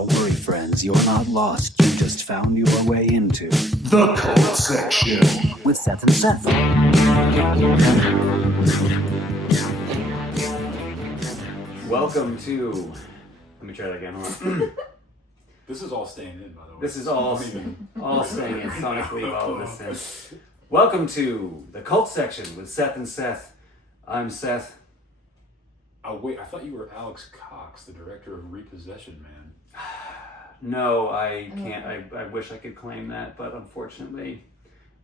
Don't worry, friends, you're not lost. You just found your way into The Cult Section with Seth and Seth. Welcome to... Let me try that again, hold on. This is all staying in, by the way. This is all staying in, sonically, all of this in. Welcome to The Cult Section with Seth and Seth. I'm Seth. Oh, wait, I thought you were Alex Cox, the director of Repossession Man. No, I can't. I wish I could claim that, but unfortunately,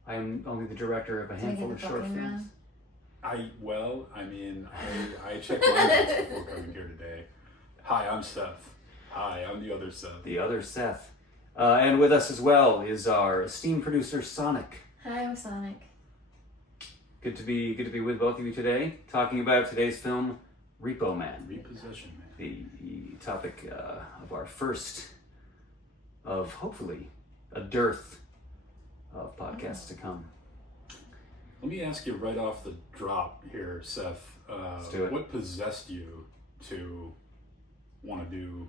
I'm only the director of a handful of short films. I checked my notes before coming here today. Hi, I'm Seth. Hi, I'm the other Seth. The other Seth. And with us as well is our esteemed producer, Sonic. Hi, I'm Sonic. Good to be with both of you today, talking about today's film, Repo Man. Repossession Man. The topic of our first of, hopefully, a dearth of podcasts to come. Let me ask you right off the drop here, Seth. Let's do it. What possessed you to want to do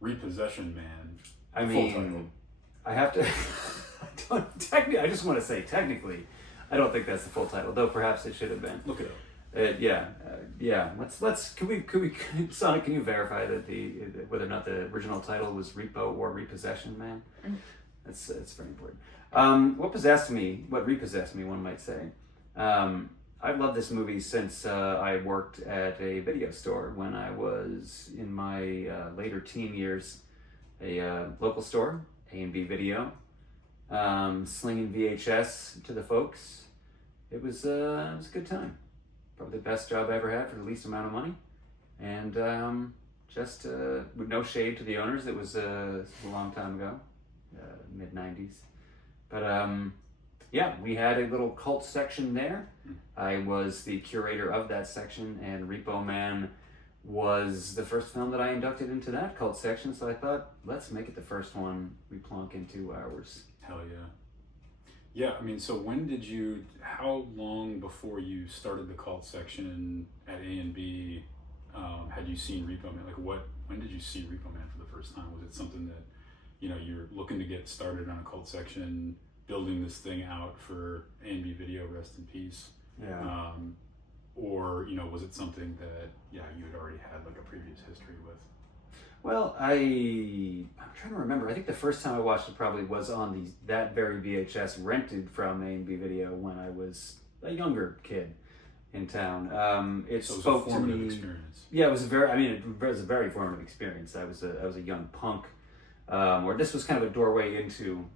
Repossession Man? I mean, I have to... I just want to say, technically, I don't think that's the full title, though perhaps it should have been. Look it up. Yeah. Let's. Could we? Sonic, can you verify that whether or not the original title was Repo or Repossession Man? That's very important. What repossessed me, one might say. I've loved this movie since I worked at a video store when I was in my later teen years. A local store, A&B Video, slinging VHS to the folks. It was a good time. Probably the best job I ever had for the least amount of money, and just with no shade to the owners. It was a long time ago, mid '90s, but yeah, we had a little cult section there. I was the curator of that section, and Repo Man was the first film that I inducted into that cult section. So I thought, let's make it the first one we plonk into ours. Hell yeah. Yeah, I mean, so how long before you started the cult section at A&B had you seen Repo Man? When did you see Repo Man for the first time? Was it something that, you're looking to get started on a cult section, building this thing out for A&B Video, rest in peace? Yeah. Or, was it something that, you had already had like a previous history with? Well, I'm trying to remember. I think the first time I watched it probably was on that very VHS rented from A&B Video when I was a younger kid in town. So it was a formative experience. Yeah, it was a very formative experience. I was a young punk, or this was kind of a doorway into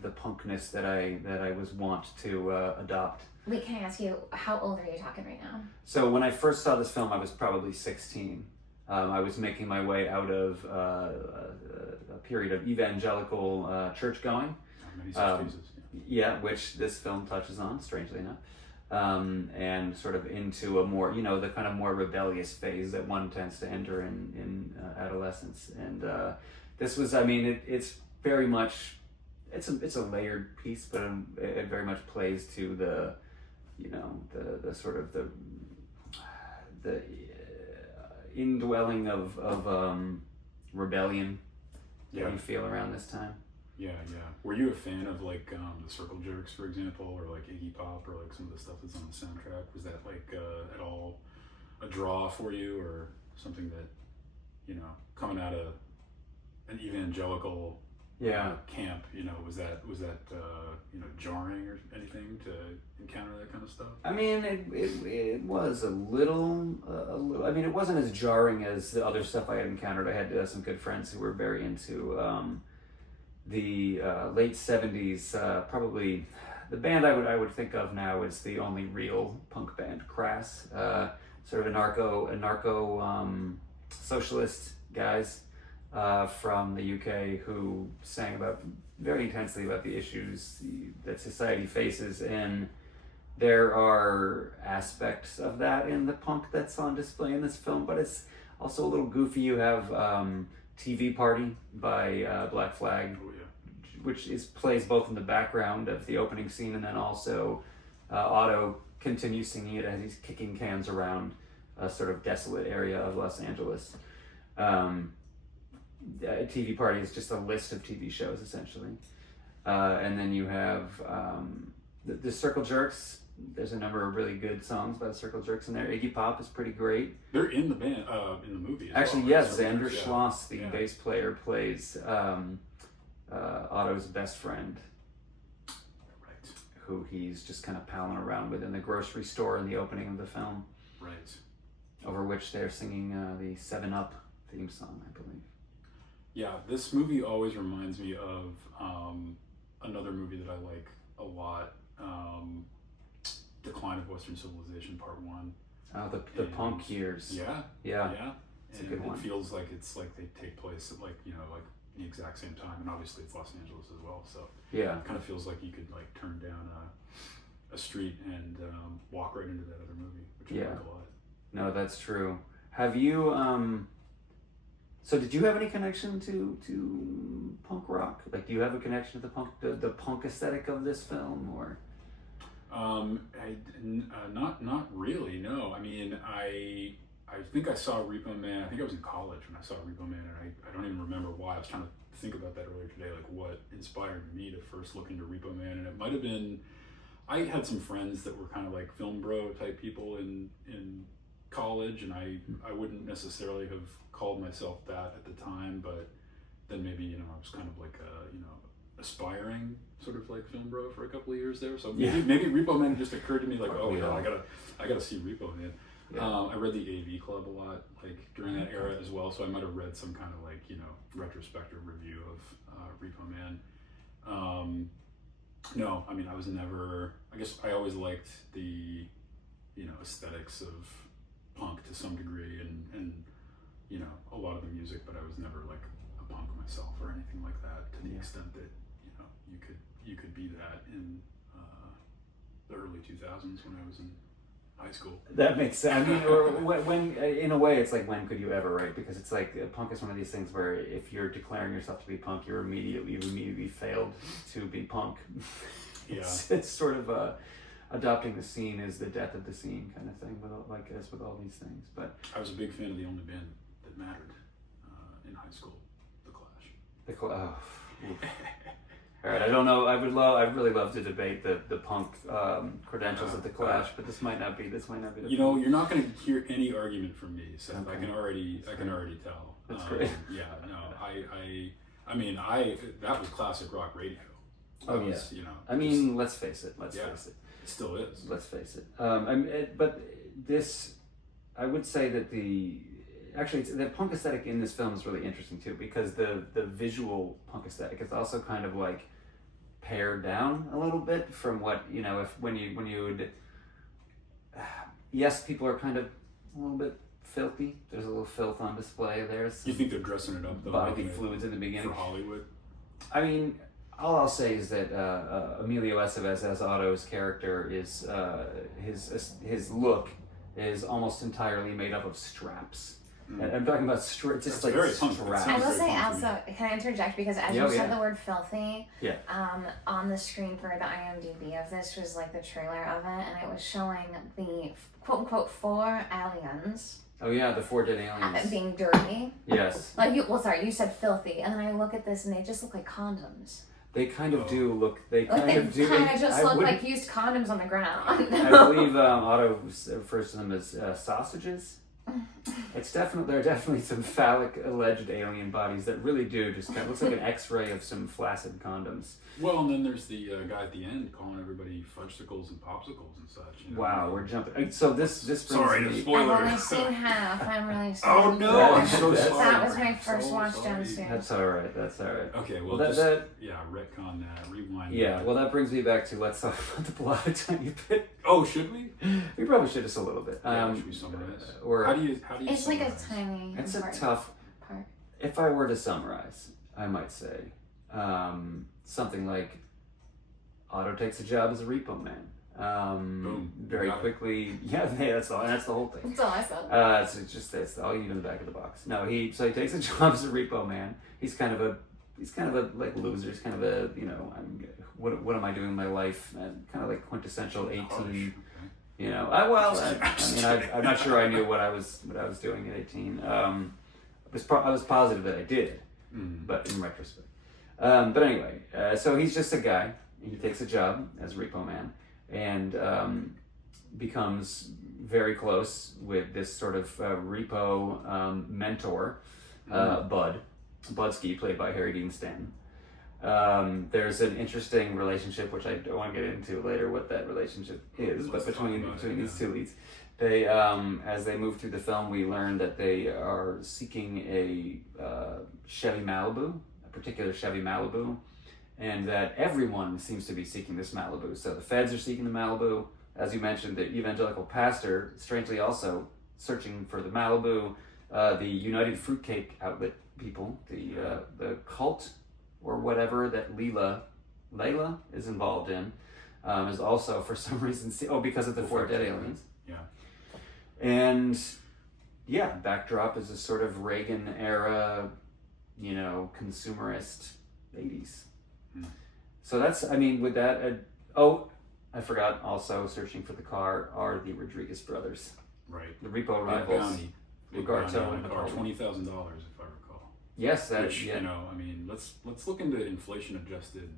the punkness that I was wont to adopt. Wait, can I ask you, how old are you talking right now? So when I first saw this film, I was probably 16. I was making my way out of a period of evangelical church going. Many such cases. Yeah, which this film touches on, strangely enough. And sort of into a more, the kind of more rebellious phase that one tends to enter in adolescence. And this was, it's very much, it's a layered piece, but it very much plays to the sort of the indwelling of rebellion that you feel around this time. Yeah. Were you a fan of the Circle Jerks, for example, or like Iggy Pop, or like some of the stuff that's on the soundtrack? Was that at all a draw for you, or something that coming out of an evangelical camp, was that jarring or anything to encounter that kind of stuff? I mean, it was a little. It wasn't as jarring as the other stuff I had encountered. I had some good friends who were very into the late '70s. Probably the band I would think of now is the only real punk band, Crass. Sort of anarcho socialist guys. From the UK who sang very intensely about the issues that society faces, and there are aspects of that in the punk that's on display in this film, but it's also a little goofy. You have TV Party by Black Flag, which plays both in the background of the opening scene, and then also Otto continues singing it as he's kicking cans around a sort of desolate area of Los Angeles. TV Party is just a list of TV shows essentially, and then you have the Circle Jerks. There's a number of really good songs by the Circle Jerks in there. Iggy Pop is pretty great. They're in the band, in the movie. Actually, well, yes, right? Xander Schloss, the bass player, plays Otto's best friend, Right. who he's just kind of palling around with in the grocery store in the opening of the film. Right. Over which they're singing the 7-Up theme song, I believe. Yeah, this movie always reminds me of another movie that I like a lot, Decline of Western Civilization Part 1. Oh, the punk years. Yeah. It's a And good one. it feels like it's like they take place at like the exact same time, and obviously it's Los Angeles as well, so Yeah. it kind of feels like you could like turn down a street and walk right into that other movie, which I like a lot. No, that's true. Have you so did you have any connection to punk rock? Like, do you have a connection to the punk aesthetic of this film, or? Not really. No. I mean, I think I saw Repo Man. I think I was in college when I saw Repo Man, and I don't even remember why. I was trying to think about that earlier today, like what inspired me to first look into Repo Man, and it might have been I had some friends that were kind of like film bro type people in college, and I wouldn't necessarily have called myself that at the time, but then maybe I was kind of like a aspiring sort of like film bro for a couple of years there. So maybe Repo Man just occurred to me like, oh yeah, I gotta see Repo Man. Yeah. I read the AV Club a lot, like during that era as well. So I might have read some kind of like retrospective review of Repo Man. No, I mean I was never. I guess I always liked the aesthetics of punk to some degree, and a lot of the music, but I was never like a punk myself or anything like that to the extent that you could be that in the early 2000s when I was in high school. That makes sense. I mean, or when in a way, it's like, when could you ever, right? Because it's like punk is one of these things where if you're declaring yourself to be punk, you immediately failed to be punk. Yeah, it's sort of adopting the scene is the death of the scene kind of thing. With all these things, but I was a big fan of the only band that mattered in high school, The Clash. All right, I don't know. I'd really love to debate the punk credentials of The Clash, but this might not be. The you're not going to hear any argument from me, Seth. Okay. I can already tell. That's great. Yeah, no, I mean, that was classic rock radio. Let's face it. Let's face it. It still is. Let's face it. But this, I would say that the punk aesthetic in this film is really interesting too, because the visual punk aesthetic is also kind of like pared down a little bit from what when you would. Yes, people are kind of a little bit filthy. There's a little filth on display there. You think they're dressing it up though? Bodily fluids in the beginning for Hollywood. I mean, all I'll say is that Emilio Estevez as Otto's character is his look is almost entirely made up of straps. And I'm talking about just like straps. I will say also, can I interject? Because as you said the word filthy, on the screen for the IMDb of this was like the trailer of it, and it was showing the quote unquote 4 aliens. Oh yeah, the 4 dead aliens. Being dirty. Yes. You said filthy, and then I look at this and they just look like condoms. They kind of do look. They kind of just look like used condoms on the ground. I believe Otto refers to them as sausages. There are definitely some phallic alleged alien bodies that really do just kind of looks like an X-ray of some flaccid condoms. Well, and then there's the guy at the end calling everybody fudgesicles and popsicles and such. Wow, we're jumping. So this brings me. Spoiler. I've only seen half. I'm really sorry. Oh no, I'm so sorry. That was my first watch downstairs. That's all right. Okay, well, retcon that, rewind. Yeah, that. well, that brings me back to let's talk about the plot a tiny bit. Oh, should we? We probably should just a little bit. Should we summarize? Or how do you? It's summarize? like a tiny. It's a tough part. If I were to summarize, I might say something like Otto takes a job as a repo man. Boom. Very quickly. Yeah, that's all. That's the whole thing. That's all I said. It's all you need in the back of the box. No, he takes a job as a repo man. He's kind of a like loser. He's kind of a what am I doing in my life? Kind of like quintessential 18. I'm not sure I knew what I was doing at 18. I was positive that I did. but in retrospect. But anyway, so he's just a guy. He takes a job as Repo Man and becomes very close with this sort of repo mentor, Bud. Budsky, played by Harry Dean Stanton. There's an interesting relationship, which I don't want to get into later what that relationship is, but between these two leads. They, as they move through the film, we learn that they are seeking a Chevy Malibu, a particular Chevy Malibu, and that everyone seems to be seeking this Malibu. So the feds are seeking the Malibu. As you mentioned, the evangelical pastor, strangely also searching for the Malibu. The United Fruitcake Outlet people, the cult or whatever that Layla is involved in, is also for some reason, because of the 4 dead aliens. Yeah. And yeah, backdrop is a sort of Reagan era, consumerist 80s. So that's, with that, I forgot also searching for the car are the Rodriguez brothers. Right. The repo rivals. Big bounty on the car, $20,000 if I recall. Yes, Which, let's look into inflation adjusted,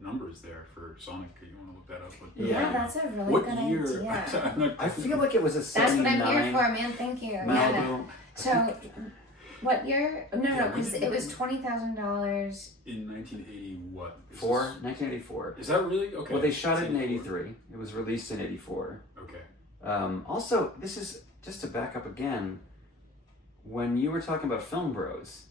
numbers there for Sonic. You want to look that up? Yeah, that's a really good idea. I feel like it was a 79. That's what I'm here for, man. Thank you. Malibu. Yeah. So, what year? No, because it was $20,000 in 1980. What? 1984. Is that really okay? Well, they shot it in 83. It was released in 84. Okay. Also, this is just to back up again. When you were talking about film bros,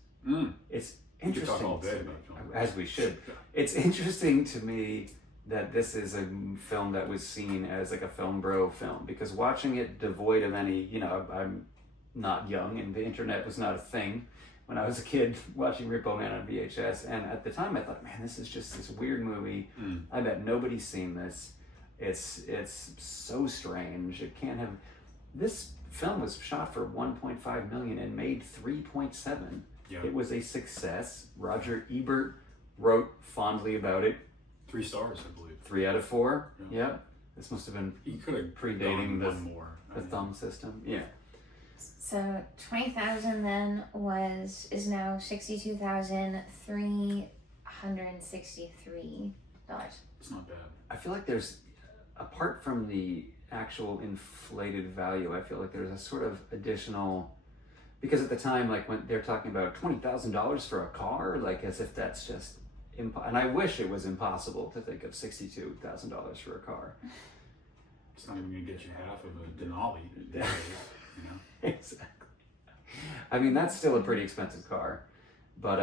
it's interesting. We could talk all day about film bros. As we should. It's interesting to me that this is a film that was seen as like a film bro film, because watching it devoid of any, I'm not young and the internet was not a thing when I was a kid watching Repo Man on VHS, and at the time I thought, man, this is just this weird movie. I bet nobody's seen this. It's so strange. It can't have. This film was shot for $1.5 million and made $3.7. Yeah. It was a success. Roger Ebert wrote fondly about it. 3 stars, I believe. 3 out of 4. Yeah. Yep. This must have been He could have predating one more. the thumb system. Yeah. So 20,000 then is now $62,363. It's not bad. I feel like there's, apart from the actual inflated value, I feel like there's a sort of additional, because at the time, like when they're talking about $20,000 for a car, like as if that's just and I wish it was impossible to think of $62,000 for a car. It's not even going to get you half of a Denali. Exactly. That's still a pretty expensive car, but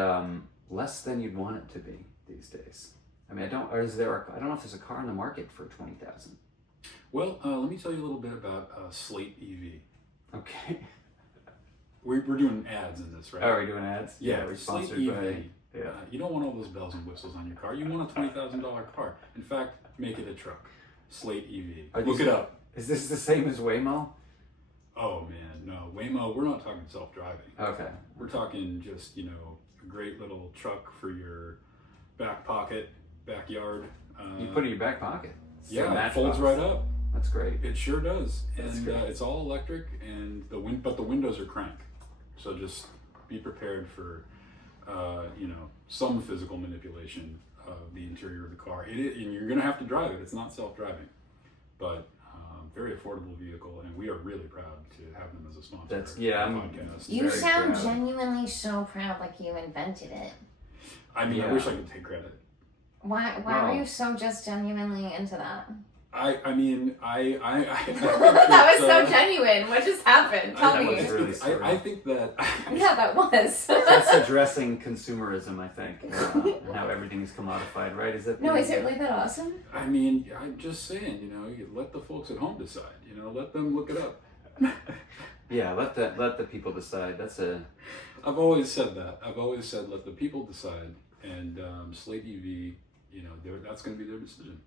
less than you'd want it to be these days. I don't know if there's a car on the market for $20,000. Well, let me tell you a little bit about Slate EV. Okay. We're doing ads in this, right? Oh, are we doing ads? Yeah, we're Slate sponsored EV. by. Yeah. You don't want all those bells and whistles on your car. You want a $20,000 car. In fact, make it a truck. Slate EV. Look it up. Is this the same as Waymo? Oh man, no. Waymo, we're not talking self-driving. Okay. We're talking just, a great little truck for your back pocket, backyard. You put it in your back pocket. Yeah, it folds right up. That's great. It sure does. That's and great. It's all electric, and the windows are crank. So just be prepared for, some physical manipulation of the interior of the car. And you're going to have to drive it. It's not self-driving, but very affordable vehicle, and we are really proud to have them as a sponsor. Of the podcast. You sound genuinely so proud, like you invented it. I wish I could take credit. Why were you so just genuinely into that? I That was so genuine. What just happened? Tell me. I think that. Yeah, that was. That's addressing consumerism, I think, and how everything is commodified, right? Is it? No, is it really that awesome? I'm just saying, you let the folks at home decide. Let them look it up. Yeah, let the people decide. I've always said that. I've always said let the people decide, and Slate EV, that's going to be their decision.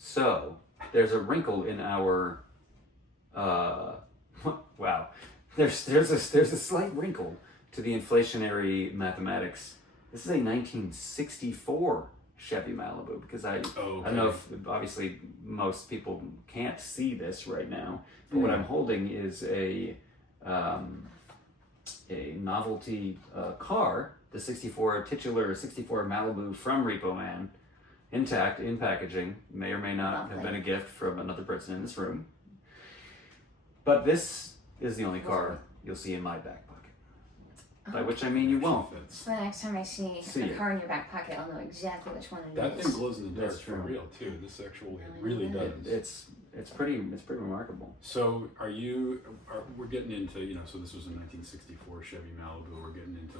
So there's a wrinkle in our. Wow, there's a slight wrinkle to the inflationary mathematics. This is a 1964 Chevy Malibu, because I don't know if, obviously most people can't see this right now, but what I'm holding is a novelty car the 64 titular 64 Malibu from Repo Man, intact in packaging. May or may not have been a gift from another person in this room. But this is the only car you'll see in my back pocket. By which I mean you won't. So the next time I see a car in your back pocket, I'll know exactly which one it is. That thing glows in the dark That's for true. real too. This actually really does. It's pretty remarkable. So we're getting into, so this was a 1964 Chevy Malibu. We're getting into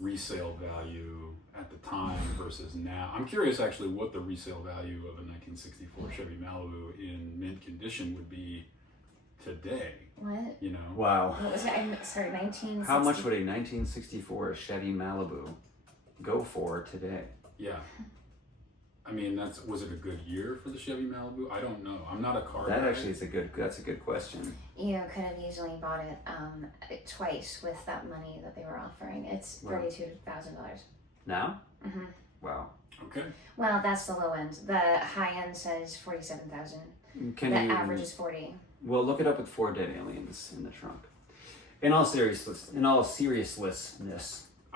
resale value at the time versus now. I'm curious actually what the resale value of a 1964 Chevy Malibu in mint condition would be today. What? Wow. What was it? Sorry, 1960. How much would a 1964 Chevy Malibu go for today? Yeah. I mean, was it a good year for the Chevy Malibu? I don't know. I'm not a car guy. Actually that's a good question. You could have easily bought it twice with that money that they were offering. It's $32,000. Now? Mm-hmm. Wow. Okay. Well, that's the low end. The high end says $47,000. The average is 40. Well, look it up with 4 dead aliens in the trunk. In all seriousness.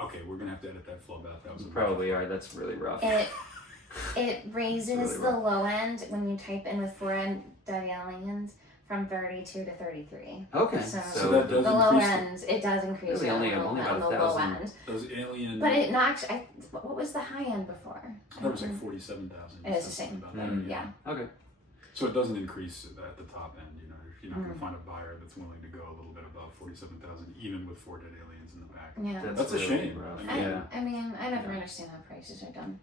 Okay, we're gonna have to edit that flub out. That was Probably are. That's really rough. It raises really the low end when you type in with 4 dead aliens from 32 to 33. Okay, so that does the low increase end, it does increase Really only on about the low 1,000. end. Those alien. But it knocks. What was the high end before? That was like 47,000. It is the same. About that, Yeah. Okay. So it doesn't increase at the top end. You're not going to find a buyer that's willing to go a little bit above 47,000, even with 4 dead aliens in the back. Yeah. That's a really shame. rough. I mean, I never understand how prices are done.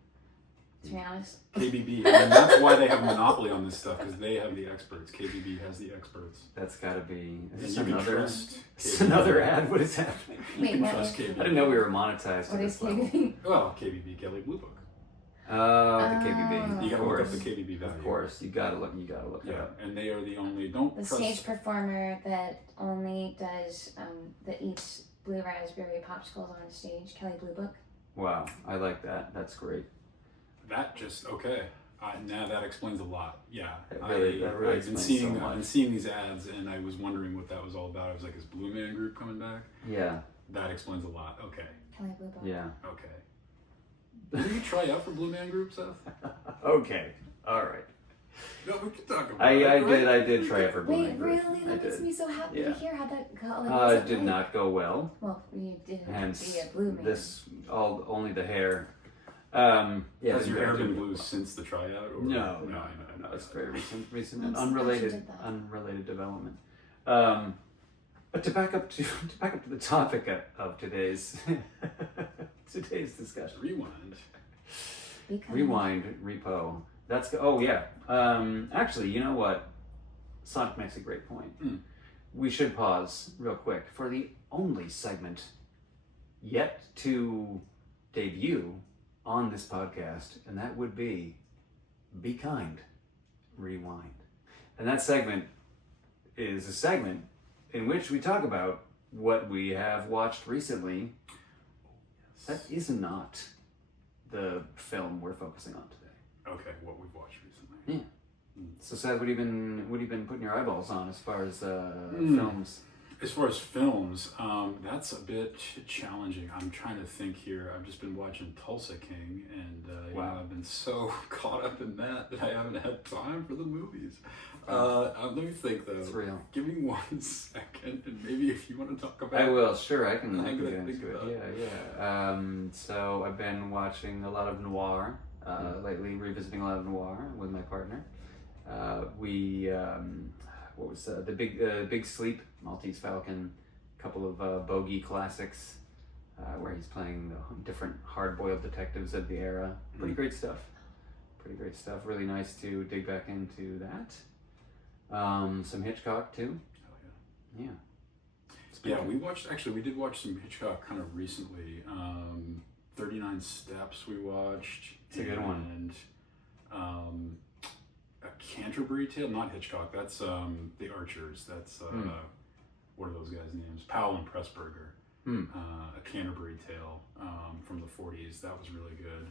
To be honest. KBB, and that's why they have a monopoly on this stuff, because they have the experts. KBB has the experts. That's got to be. Is And this you can trust another ad? What is happening? You Wait, can what trust is- KBB. I didn't know we were monetized. What to is this level. KBB? Well, KBB, Kelly Blue Book. The KBB. You got to Of look up course. the KBB value. Of course, you gotta look it Yeah, up. and they are the only. Don't The trust. stage performer that only does that eats blue raspberry popsicles on stage. Kelly Blue Book. Wow, I like that. That's great. That just okay. Now that explains a lot. Yeah, That really I've been explains seeing so much. I've been seeing these ads, and I was wondering what that was all about. I was like, is Blue Man Group coming back? Yeah. That explains a lot. Okay. Kelly Blue Book. Yeah. Okay. Did you try out for Blue Man Group, Seth? Okay. All right. No, we can talk about I it. did try it for Blue Wait, Man Group. really? I That makes did. me so happy to hear. How'd that go? Like, It what's did like? not go well. Well, you didn't Hence, be a blue man. only the hair. Has your hair been blue since the tryout? Or? No. It's very recent and unrelated development. But to back up to the topic of today's discussion. Rewind, repo. Actually, you know what? Sonic makes a great point. We should pause real quick for the only segment yet to debut on this podcast, and that would be Kind, Rewind. And that segment is a segment in which we talk about what we have watched recently. That is not the film we're focusing on today. Okay, what we've watched recently. Yeah. So Seth, what have you been putting your eyeballs on as far as films? As far as films, that's a bit challenging. I'm trying to think here. I've just been watching Tulsa King, and I've been so caught up in that I haven't had time for the movies. Let me think though. It's real. Give me 1 second, and maybe if you want to talk about. I will. Sure, I can I'm get gonna think into it. about Yeah. So I've been watching a lot of noir lately, revisiting a lot of noir with my partner. What was the Big Sleep, Maltese Falcon, a couple of Bogey classics, where he's playing the different hard-boiled detectives of the era. Pretty great stuff. Really nice to dig back into that. Some Hitchcock too. Oh, Yeah. Yeah, we did watch some Hitchcock kind of recently. 39 Steps we watched. It's a good one. And A Canterbury Tale, not Hitchcock, that's The Archers. That's, what are those guys' names? Powell and Pressburger. A Canterbury Tale from the 40s. That was really good.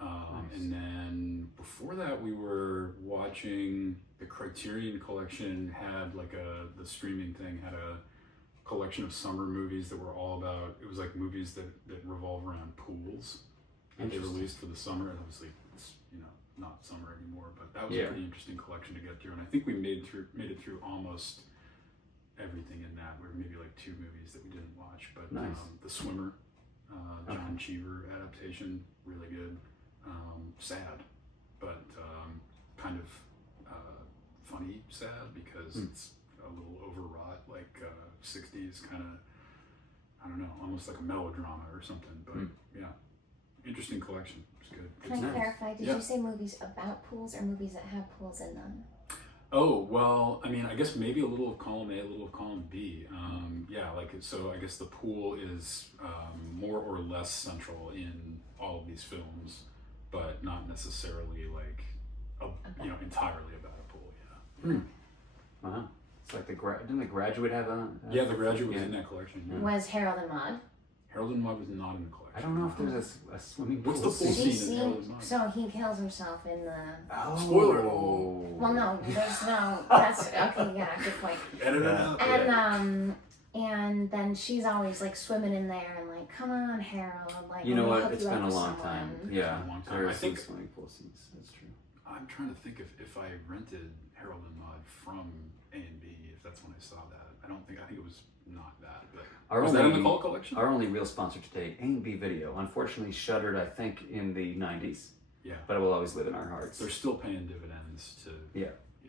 Nice. And then before that, we were watching the Criterion Collection had the streaming thing had a collection of summer movies that were all about, it was like movies that revolve around pools that they released for the summer, and obviously it's, you know, not summer anymore, but that was a pretty interesting collection to get through, and I think we made it through almost everything in that. There were maybe like 2 movies that we didn't watch, but The Swimmer, John Cheever adaptation, really good. Sad, but kind of funny sad, because it's a little overwrought, like 60s kind of, I don't know, almost like a melodrama or something, but yeah, interesting collection. It's good. Can I clarify? Did you say movies about pools or movies that have pools in them? Oh, well, I mean, I guess maybe a little of column A, a little of column B. Yeah, like, so I guess the pool is more or less central in all of these films, but not necessarily like, you know, entirely about a pool, Wow. It's like didn't The Graduate have a... Yeah, The Graduate was in that collection. Yeah. Was Harold and Maude? Harold and Maude was not in the collection. I don't know if there's a swimming pool. What's the pool scene in Harold and Maude? So he kills himself in the... Oh. Spoiler! Well, no, there's no... That's... Okay, yeah, good point. Edit it out. And then she's always like swimming in there and like, come on, Harold. Like, you know let me what? help It's you been out a with long someone. time. Yeah, there I are think some swimming pool scenes. That's true. I'm trying to think if I rented Harold and Maude from A&B, if that's when I saw that. I think it was not that, but was that in the Call collection? Our only real sponsor to date, A&B Video, unfortunately shuttered, I think, in the 90s. Yeah. But it will always live in our hearts. They're still paying dividends to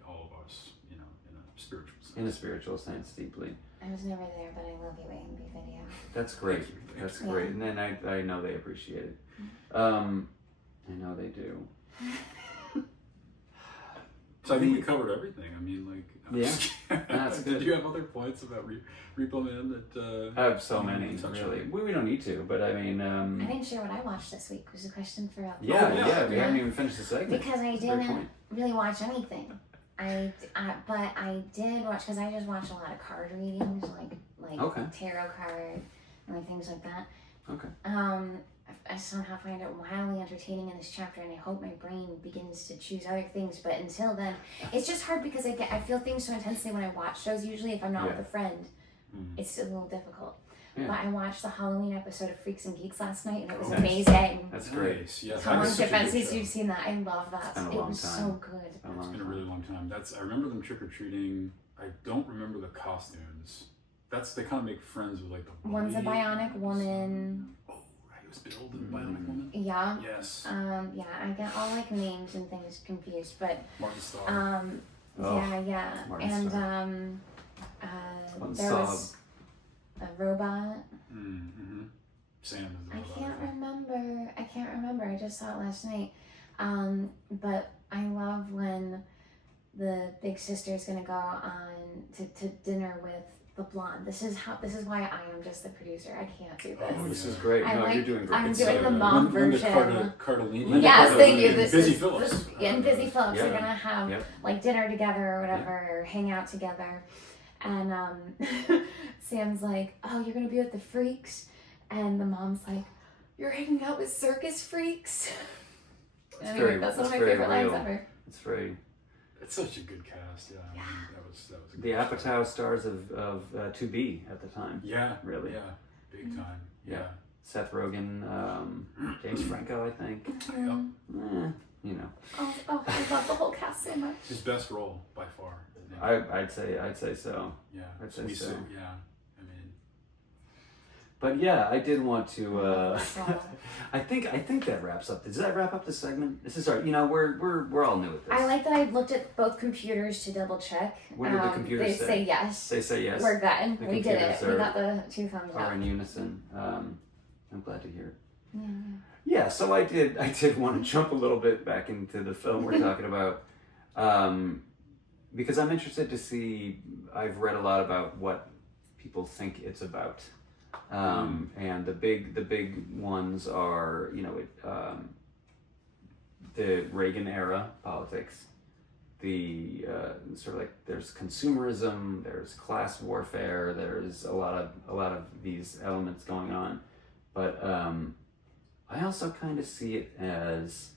all of us, you know, in a spiritual sense. In a spiritual sense, deeply. I was never there, but I love you, A&B Video. That's great. That's great. And then I know they appreciate it. I know they do. So I think we covered everything. I mean, like... That's good. Did you have other points about Repo Man that... I have so many, really. We don't need to, but I mean... I didn't share what I watched this week. Was a question for... We haven't even finished the segment. Because I didn't really watch anything. But I did watch, because I just watch a lot of card readings, like tarot card and like things like that. Okay. I somehow find it wildly entertaining in this chapter, and I hope my brain begins to choose other things. But until then, it's just hard because I feel things so intensely when I watch shows. Usually, if I'm not with a friend, it's a little difficult. Yeah. But I watched the Halloween episode of Freaks and Geeks last night, and it was amazing. That's great. Yes. How long defenses you've seen that? I love that. It was so good. It's been a really long time. I remember them trick or treating. I don't remember the costumes. They kind of make friends with like the bully. One's a bionic woman. Oh, right. It was Bill, the bionic woman. Yeah. Yes. Yeah. I get all like names and things confused, but. Martha Starr. Yeah. And there was a robot. Mm-hmm. Sam is the robot. I can't remember. I just saw it last night. But I love when the big sister is gonna go on to dinner with the blonde. This is why I am just the producer. I can't do this. Oh, this is great. You're doing great. I'm doing the mom version. Cardellini. Yes, thank you. Busy Phillips. And Busy Phillips are gonna have like dinner together or whatever, or hang out together. And Sam's like, "Oh, you're gonna be with the freaks," and the mom's like, "You're hanging out with circus freaks." That's one of my favorite lines ever. It's very. It's such a good cast. Yeah. I mean, that was a good the Apatow stars of To Be at the time. Yeah. Really. Yeah. Big time. Yeah. Seth Rogen, James Franco, I think. You know. Oh, I love the whole cast so much. His best role by far. I'd say so. Yeah. I'd say so. Yeah. I mean. But yeah, I did want to. I think that wraps up. Does that wrap up the segment? This is our. You know, we're all new at this. I like that I looked at both computers to double check. What did the computers say? They say yes. They say yes. We're good. We did it. We got the 2 thumbs up. Are in unison. I'm glad to hear it. Yeah. Yeah. So I did want to jump a little bit back into the film we're talking about. Because I'm interested to see. I've read a lot about what people think it's about. And the big ones are, you know, the Reagan era politics, the sort of like there's consumerism, there's class warfare, there's a lot of these elements going on, but I also kind of see it as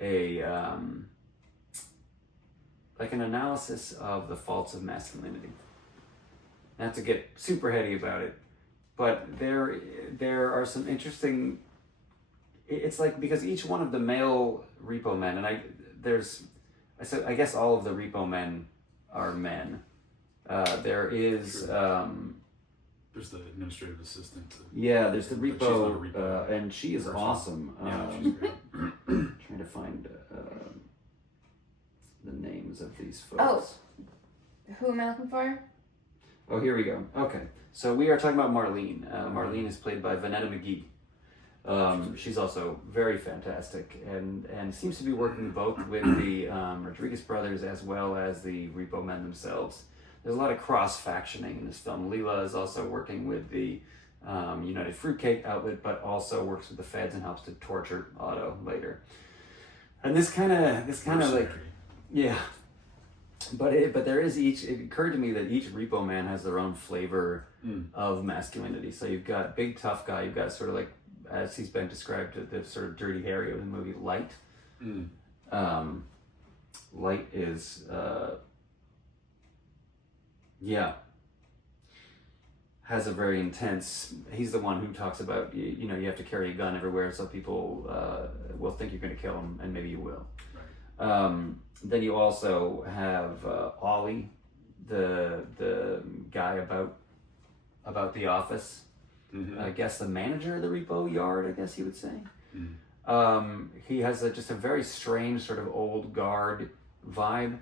a like an analysis of the faults of masculinity. not to get super heady about it, but there are some interesting. It's like, because each one of the male repo men, and I guess all of the repo men are men. There is there's the administrative assistant. There's the But she's not a repo, repo and she is person. awesome. Yeah, she's great. Trying to find the names of these folks. Oh, who am I looking for? Oh, here we go. Okay, so we are talking about Marlene. Marlene is played by Vanetta McGee. She's also very fantastic, and seems to be working both with the Rodriguez brothers as well as the Repo Men themselves. There's a lot of cross-factioning in this film. Leela is also working with the United Fruitcake outlet, but also works with the feds and helps to torture Otto later. And this kind of like, yeah. But there is it occurred to me that each Repo Man has their own flavor of masculinity. So you've got big tough guy, you've got sort of like, as he's been described, the sort of Dirty Harry of the movie, Light. Light is has a very intense. He's the one who talks about you have to carry a gun everywhere so people will think you're going to kill them, and maybe you will. Right. Then you also have Ollie, the guy about the office. Mm-hmm. I guess the manager of the repo yard, I guess you would say. Mm. He has just a very strange sort of old guard vibe.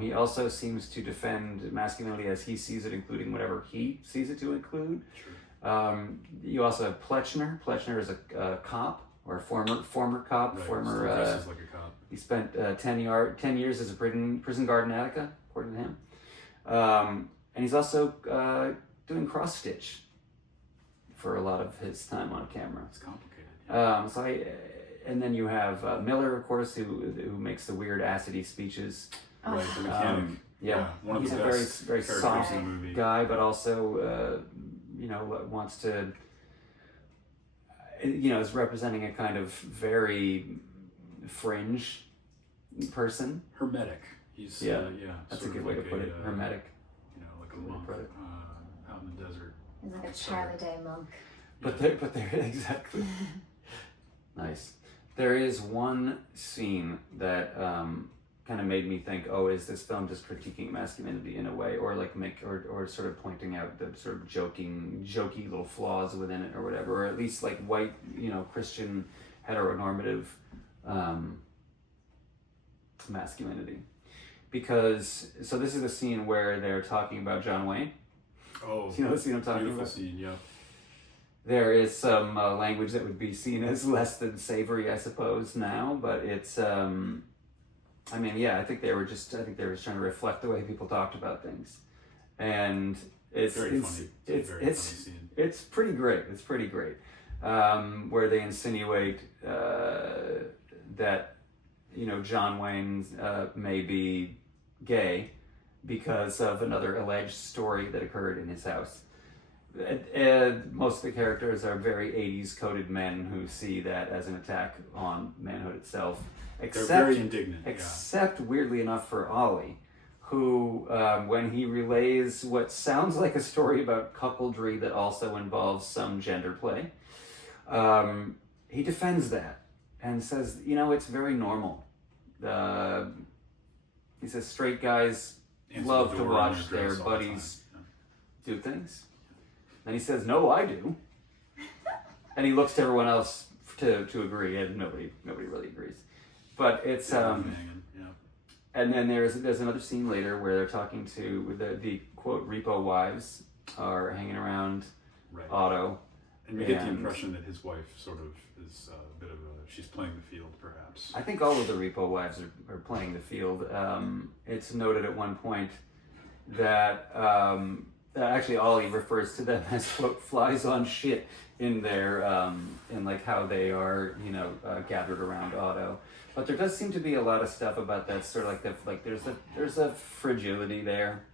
He also seems to defend masculinity as he sees it, including whatever he sees it to include. Sure. You also have Pletchner. Pletchner is a cop, or former cop. Right. Former. Dresses like a cop. He spent 10 years as a prison guard in Attica, according to him. And he's also doing cross stitch for a lot of his time on camera. It's complicated. And then you have Miller, of course, who makes the weird acidy speeches. Oh. Right, the mechanic. One of he's a very soft guy, but also wants to is representing a kind of very fringe person. Hermetic. He's that's a good way to put it. Hermetic. Like a monk out in the desert. He's like a Charlie Day monk. But there exactly. Nice. There is one scene that kind of made me think, oh, is this film just critiquing masculinity in a way, or like or sort of pointing out the sort of jokey little flaws within it, or whatever, or at least like white, Christian heteronormative masculinity. Because this is a scene where they're talking about John Wayne. Oh, you know the scene I'm talking beautiful about? Scene, yeah. There is some language that would be seen as less than savory, I suppose, now, but it's I think they were just trying to reflect the way people talked about things, and it's funny. It's pretty great. It's pretty great, where they insinuate that John Wayne may be gay because of another alleged story that occurred in his house. Most of the characters are very 80s coded men who see that as an attack on manhood itself. They're very indignant. Except, weirdly enough, for Ollie, who, when he relays what sounds like a story about cuckoldry that also involves some gender play, he defends that and says, it's very normal. He says straight guys love to watch their buddies do things. And he says, no, I do. And he looks to everyone else to agree, and nobody really agrees. But it's and then there's another scene later where they're talking to the quote repo wives are hanging around Otto, and we get the impression that his wife sort of is a bit of she's playing the field, perhaps. I think all of the repo wives are playing the field. It's noted at one point that actually Ollie refers to them as quote flies on shit in their in like how they are gathered around Otto. But there does seem to be a lot of stuff about that sort of like there's a fragility there,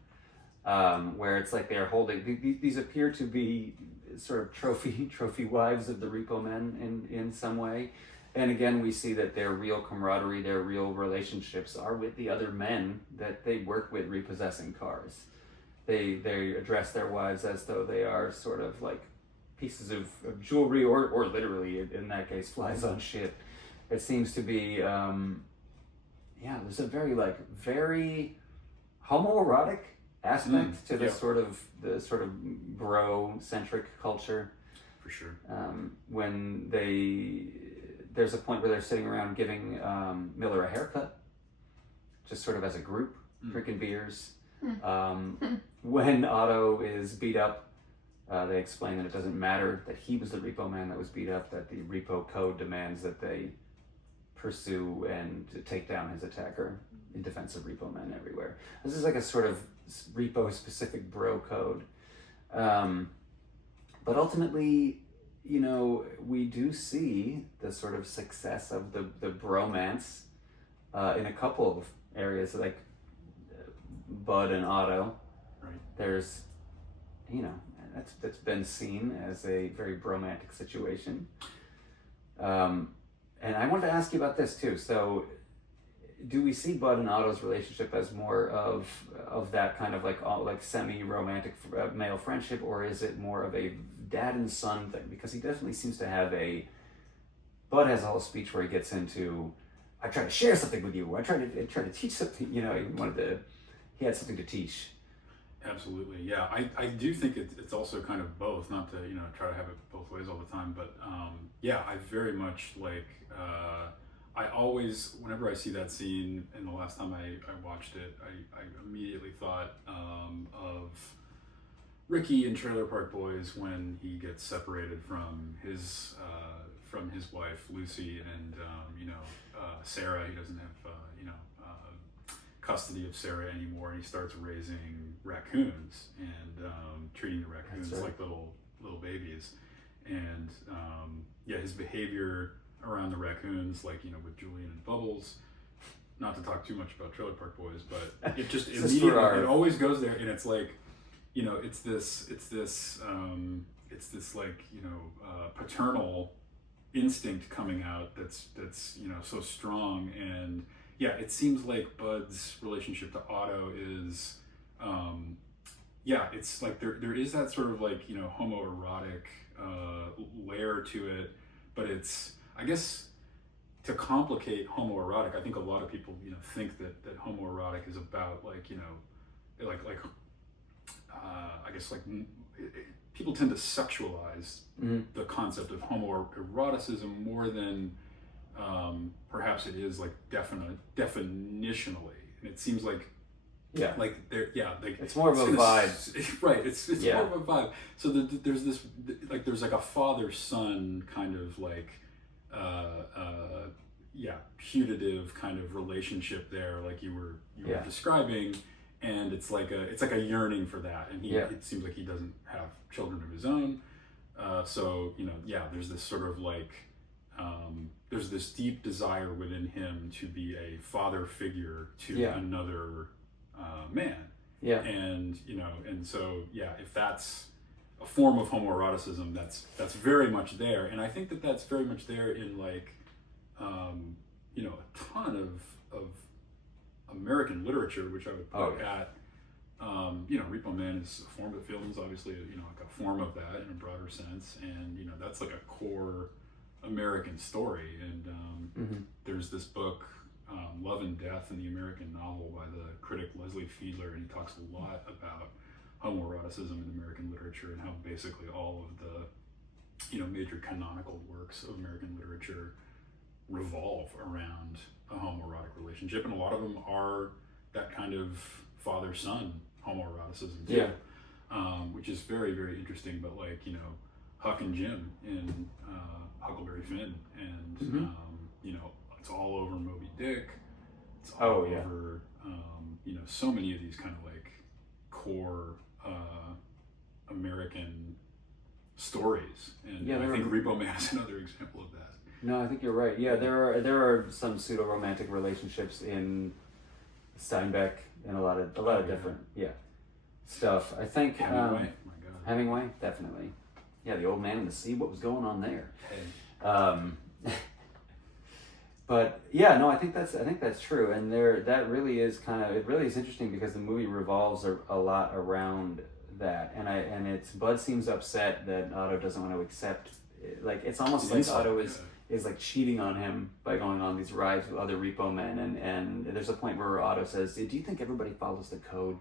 where it's like they're holding these appear to be sort of trophy wives of the repo men in some way, and again we see that their real camaraderie, their real relationships are with the other men that they work with repossessing cars. they address their wives as though they are sort of like pieces of jewelry, or literally in that case flies on shit. It seems to be there's a very homoerotic aspect to this sort of bro-centric culture. For sure. When there's a point where they're sitting around giving Miller a haircut, just sort of as a group, drinking beers. When Otto is beat up, they explain that it doesn't matter that he was the Repo Man that was beat up, that the Repo Code demands that they pursue and take down his attacker in defense of Repo Men everywhere. This is like a sort of Repo-specific bro code. But ultimately, we do see the sort of success of the bromance in a couple of areas, like Bud and Otto. Right. There's, that's been seen as a very bromantic situation. And I wanted to ask you about this too. So, do we see Bud and Otto's relationship as more of that kind of like semi-romantic male friendship, or is it more of a dad and son thing? Because he definitely seems to have Bud has a whole speech where he gets into, I try to share something with you. I try to teach something. He had something to teach. Absolutely, yeah. I do think it's also kind of both. Not to try to have it both ways all the time, but I very much like. I always, whenever I see that scene, and the last time I watched it, I immediately thought of Ricky in Trailer Park Boys when he gets separated from his wife Lucy, and Sarah. He doesn't have custody of Sarah anymore, and he starts raising raccoons and treating the raccoons like little babies, and his behavior around the raccoons, like with Julian and Bubbles. Not to talk too much about Trailer Park Boys, but it just immediately it always goes there, and it's like, it's this like paternal instinct coming out that's so strong. And it seems like Bud's relationship to Otto is it's like there is that sort of like homoerotic layer to it, but it's, I guess, to complicate homoerotic, I think a lot of people think that homoerotic is about I guess people tend to sexualize the concept of homoeroticism more than perhaps it is like definitionally, and it seems like it's more of a vibe, right? It's more of a vibe. So there's this there's like a father-son kind of like putative kind of relationship there, like you were describing, and it's like a yearning for that, and it seems like he doesn't have children of his own, so there's this sort of like there's this deep desire within him to be a father figure to another man, and and so if that's a form of homoeroticism, that's very much there, and I think that's very much there in like a ton of American literature, which I would put at Repo Man is a form of films, obviously, like a form of that in a broader sense, and that's like a core American story, and there's this book, Love and Death in the American Novel, by the critic Leslie Fiedler, and he talks a lot about homoeroticism in American literature and how basically all of the major canonical works of American literature revolve around a homoerotic relationship, and a lot of them are that kind of father-son homoeroticism too, which is very, very interesting. But like Huck and Jim in Huckleberry Finn, and it's all over Moby Dick. It's all over so many of these kind of like core American stories, and I think Repo Man is another example of that. No, I think you're right. Yeah, there are some pseudo-romantic relationships in Steinbeck and a lot of different stuff. I think Hemingway. My God. Hemingway, definitely. Yeah, The Old Man and the Sea. What was going on there? Hey. But yeah, no, I think that's true, and that really is it really is interesting because the movie revolves a lot around that, and it's Bud seems upset that Otto doesn't want to accept, like it's almost like Otto is like cheating on him by going on these rides with other repo men, and there's a point where Otto says, "Do you think everybody follows the code?"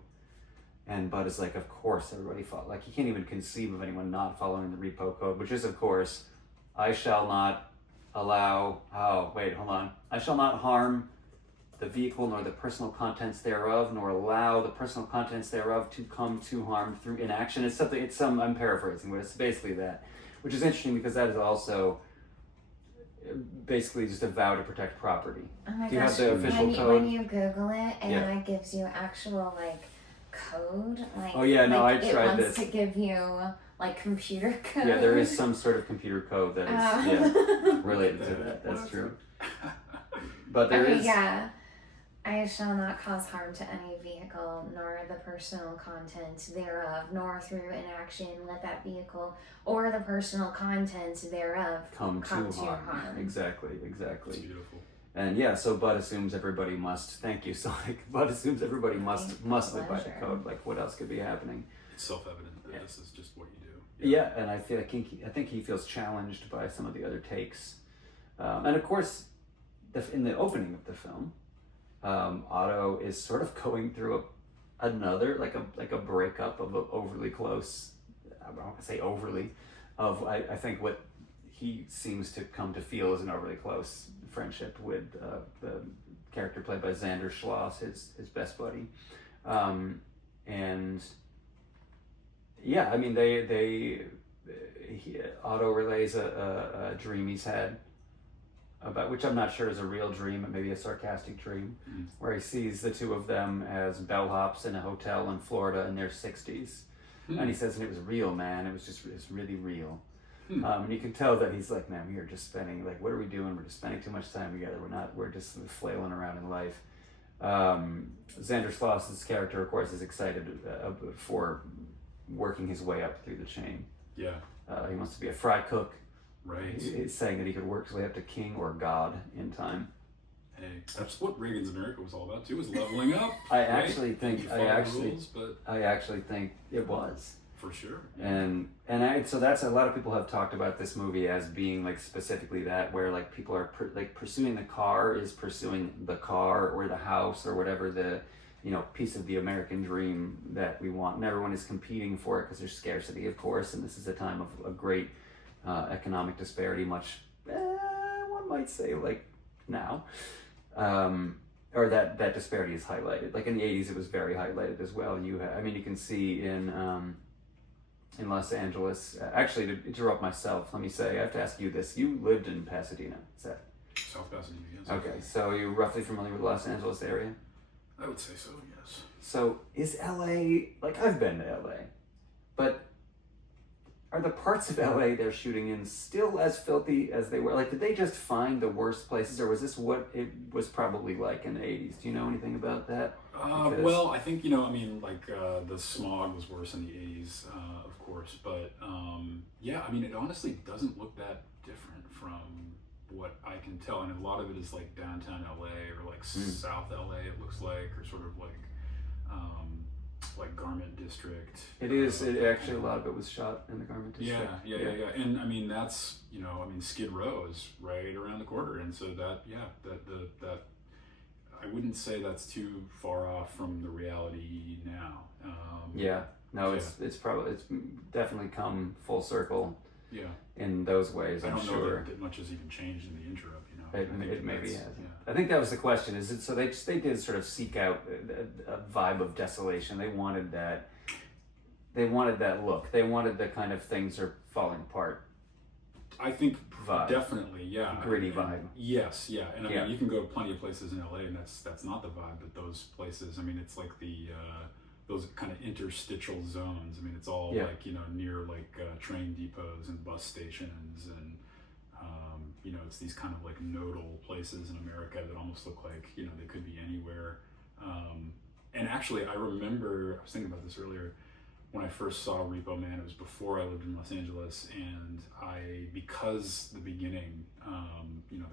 And Bud is like, "Of course everybody follows." Like he can't even conceive of anyone not following the repo code, which is of course, I shall not allow, I shall not harm the vehicle nor the personal contents thereof, nor allow the personal contents thereof to come to harm through inaction. I'm paraphrasing, but it's basically that, which is interesting because that is also basically just a vow to protect property. Oh my Do you gosh, have the official code? when you Google it, AI gives you actual like code. Like, oh yeah, no, I tried this. It wants to give you like computer code. Yeah, there is some sort of computer code that is related to that. That's true. But there is. Yeah. I shall not cause harm to any vehicle, nor the personal contents thereof, nor through inaction let that vehicle or the personal contents thereof come to harm. Exactly. It's beautiful. And yeah, so Bud assumes everybody must. Thank you, Sonic. Bud assumes everybody must live by the code. Like, what else could be happening? It's self-evident that this is just what you do. Yeah, and I think he feels challenged by some of the other takes, and of course, in the opening of the film, Otto is sort of going through another like a breakup of an overly close. I don't want to say overly, of I think what he seems to come to feel is an overly close friendship with the character played by Xander Schloss, his best buddy, and yeah, I mean Otto relays a dream he's had about, which I'm not sure is a real dream, but maybe a sarcastic dream, where he sees the two of them as bellhops in a hotel in Florida in their 60s. And he says, and it was real, man. It's really real. And you can tell that he's like, man, we are just spending, like, what are we doing? We're just spending too much time together. We're just flailing around in life. Xander Schloss's character, of course, is excited for working his way up through the chain. Yeah. He wants to be a fry cook. Right. He's saying that he could work his way up to king or god in time. Hey, that's what Reagan's America was all about too, was leveling up. I right? actually think it was. For sure. Yeah. So that's a lot of people have talked about this movie as being like specifically that, where like people are pursuing the car is pursuing the car or the house or whatever the piece of the American dream that we want, and everyone is competing for it because there's scarcity, of course, and this is a time of a great economic disparity, much one might say like now, or that disparity is highlighted. Like in the 80s, it was very highlighted as well. You can see in Los Angeles. Actually, to interrupt myself, let me say I have to ask you this: you lived in Pasadena, Seth? South Pasadena, yes. Okay, so you're roughly familiar with the Los Angeles area? I would say so, yes. So is LA, like I've been to LA, but are the parts of LA they're shooting in still as filthy as they were? Like, did they just find the worst places, or was this what it was probably like in the 80s? Do you know anything about that? Well, I think, the smog was worse in the 80s, of course, but yeah, I mean, it honestly doesn't look that different from what I can tell, and a lot of it is like downtown LA or like South LA, it looks like, or sort of like Garment District. It is. Actually, a lot of it was shot in the Garment District. Yeah. And I mean, that's Skid Row is right around the corner, and so that I wouldn't say that's too far off from the reality now. It's definitely come full circle. Yeah. In those ways, I'm sure. I don't know that much has even changed in the interim. It maybe has. Yeah. I think that was the question. Is it so they did sort of seek out a vibe of desolation. They wanted that. They wanted that look. They wanted the kind of things are falling apart. I think vibe. Definitely, yeah. Gritty vibe. Yes, yeah. And I mean, you can go to plenty of places in LA, and that's not the vibe. But those places, I mean, it's like those kind of interstitial zones. I mean, it's all near train depots and bus stations, and it's these kind of like nodal places in America that almost look like they could be anywhere. And actually, I remember I was thinking about this earlier. When I first saw Repo Man, it was before I lived in Los Angeles, and because the beginning,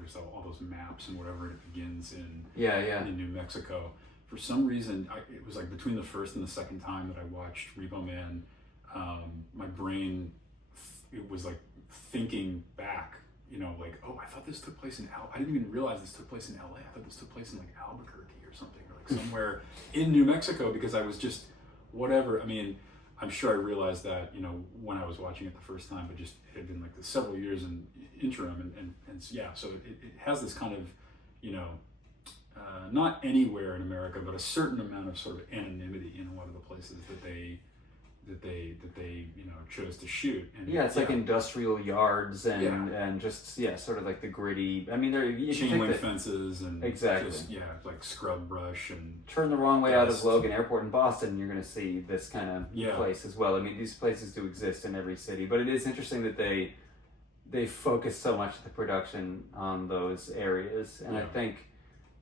there's all those maps and whatever, and it begins in in New Mexico. For some reason, it was like between the first and the second time that I watched Repo Man, my brain, it was like thinking back, you know, like, oh, I thought this took place in I didn't even realize this took place in LA. I thought this took place in like Albuquerque or something, or like somewhere in New Mexico, because I was just whatever. I mean, I'm sure I realized that, you know, when I was watching it the first time, but just it had been like several years in interim, and yeah, so it has this kind of, you know, not anywhere in America, but a certain amount of sort of anonymity in a lot of the places that they you know chose to shoot. And it's like industrial yards and just sort of like the gritty. I mean, there chain link fences and exactly just, like scrub brush and turn the wrong way out of Logan Airport in Boston, and you're going to see this kind of place as well. I mean, these places do exist in every city, but it is interesting that they focus so much of the production on those areas, and I think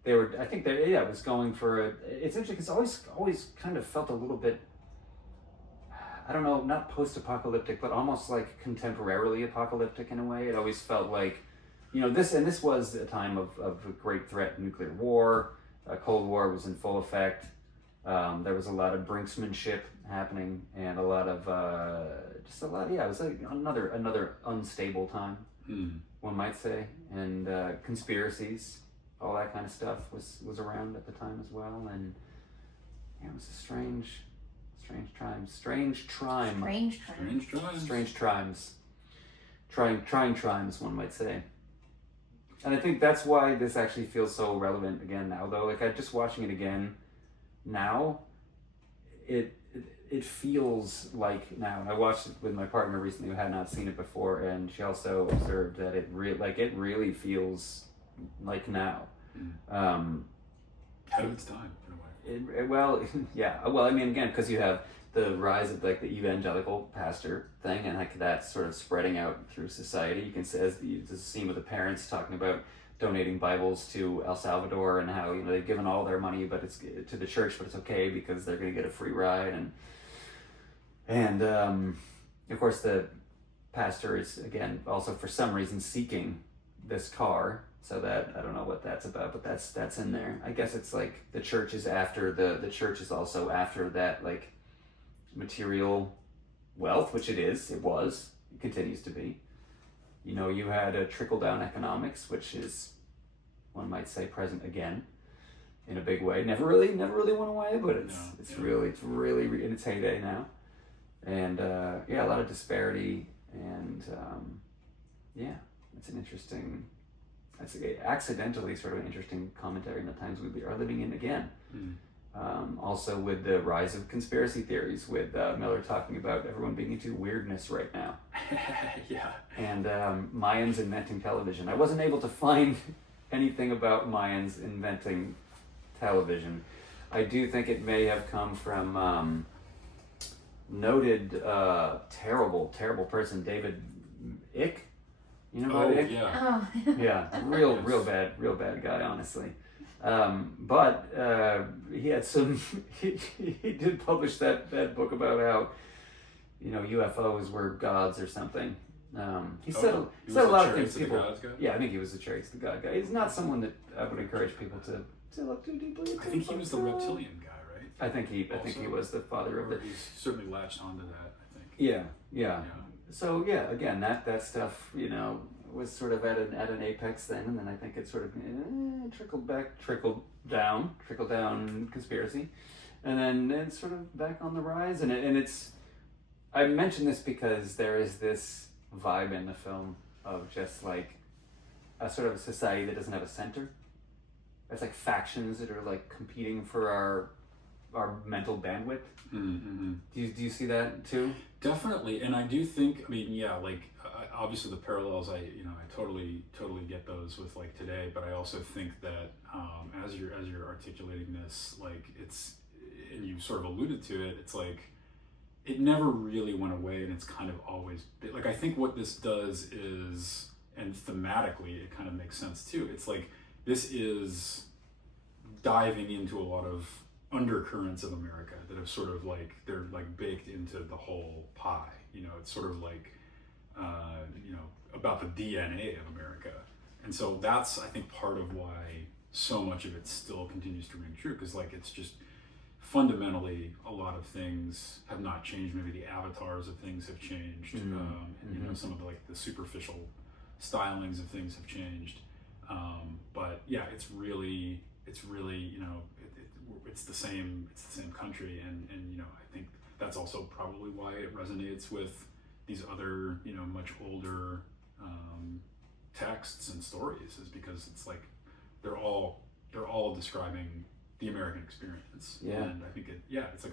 they was going for it's interesting because always kind of felt a little bit, I don't know, not post-apocalyptic, but almost like contemporarily apocalyptic in a way. It always felt like, you know, this was a time of a great threat, nuclear war, Cold War was in full effect. There was a lot of brinksmanship happening, and a lot of it was like another unstable time, one might say, and conspiracies, all that kind of stuff was around at the time as well, and it was a strange times, trying times, one might say. And I think that's why this actually feels so relevant again now, though. Like, I'm just watching it again now, it feels like now. And I watched it with my partner recently who had not seen it before, and she also observed that it really feels like now. Out of its time, in a way. Well, I mean, again, because you have the rise of like the evangelical pastor thing, and like that sort of spreading out through society. You can say, as the scene with the parents talking about donating Bibles to El Salvador, and how, you know, they've given all their money, but it's to the church, but it's okay because they're going to get a free ride, and of course the pastor is again also for some reason seeking this car. So that, I don't know what that's about, but that's in there. I guess it's like the church is after the church is also after that, like, material wealth, which it continues to be. You know, you had a trickle-down economics, which is, one might say, present again in a big way. Never really went away, but it's really in its heyday now. And a lot of disparity, and it's an interesting. That's accidentally sort of an interesting commentary in the times we are living in again. Also with the rise of conspiracy theories, with Miller talking about everyone being into weirdness right now. And Mayans inventing television. I wasn't able to find anything about Mayans inventing television. I do think it may have come from noted terrible person David Icke. You know about Icke? Real bad guy, honestly. But he had some. He did publish that book about how, you know, UFOs were gods or something. He said a lot of things. People, I think he was a Chariots of the God guy. He's not someone that I would encourage people to look too deeply into. I think he was the reptilian guy, right? I think he was the father of the. He's certainly latched onto that, I think. Yeah. So again, that stuff, you know, was sort of at an apex then, and then I think it sort of trickled down conspiracy, and then it's sort of back on the rise, and it's. I mention this because there is this vibe in the film of just like a sort of a society that doesn't have a center. It's like factions that are like competing for our mental bandwidth. Mm-hmm. Do you see that too? Definitely, and I do think. I mean, obviously the parallels. I totally get those with like today. But I also think that as you're articulating this, like it's, and you sort of alluded to it. It's like it never really went away, and it's kind of always been, like, I think what this does is, and thematically it kind of makes sense too. It's like this is diving into a lot of undercurrents of America that have sort of like, they're like baked into the whole pie. You know, it's sort of like, about the DNA of America. And so that's, I think, part of why so much of it still continues to ring true, because like it's just fundamentally a lot of things have not changed. Maybe the avatars of things have changed, and you know, some of the, like the superficial stylings of things have changed. But yeah, it's really you know, it's the same country, and you know, I think that's also probably why it resonates with these other, you know, much older texts and stories, is because it's like they're all describing the American experience. Yeah. And I think it's like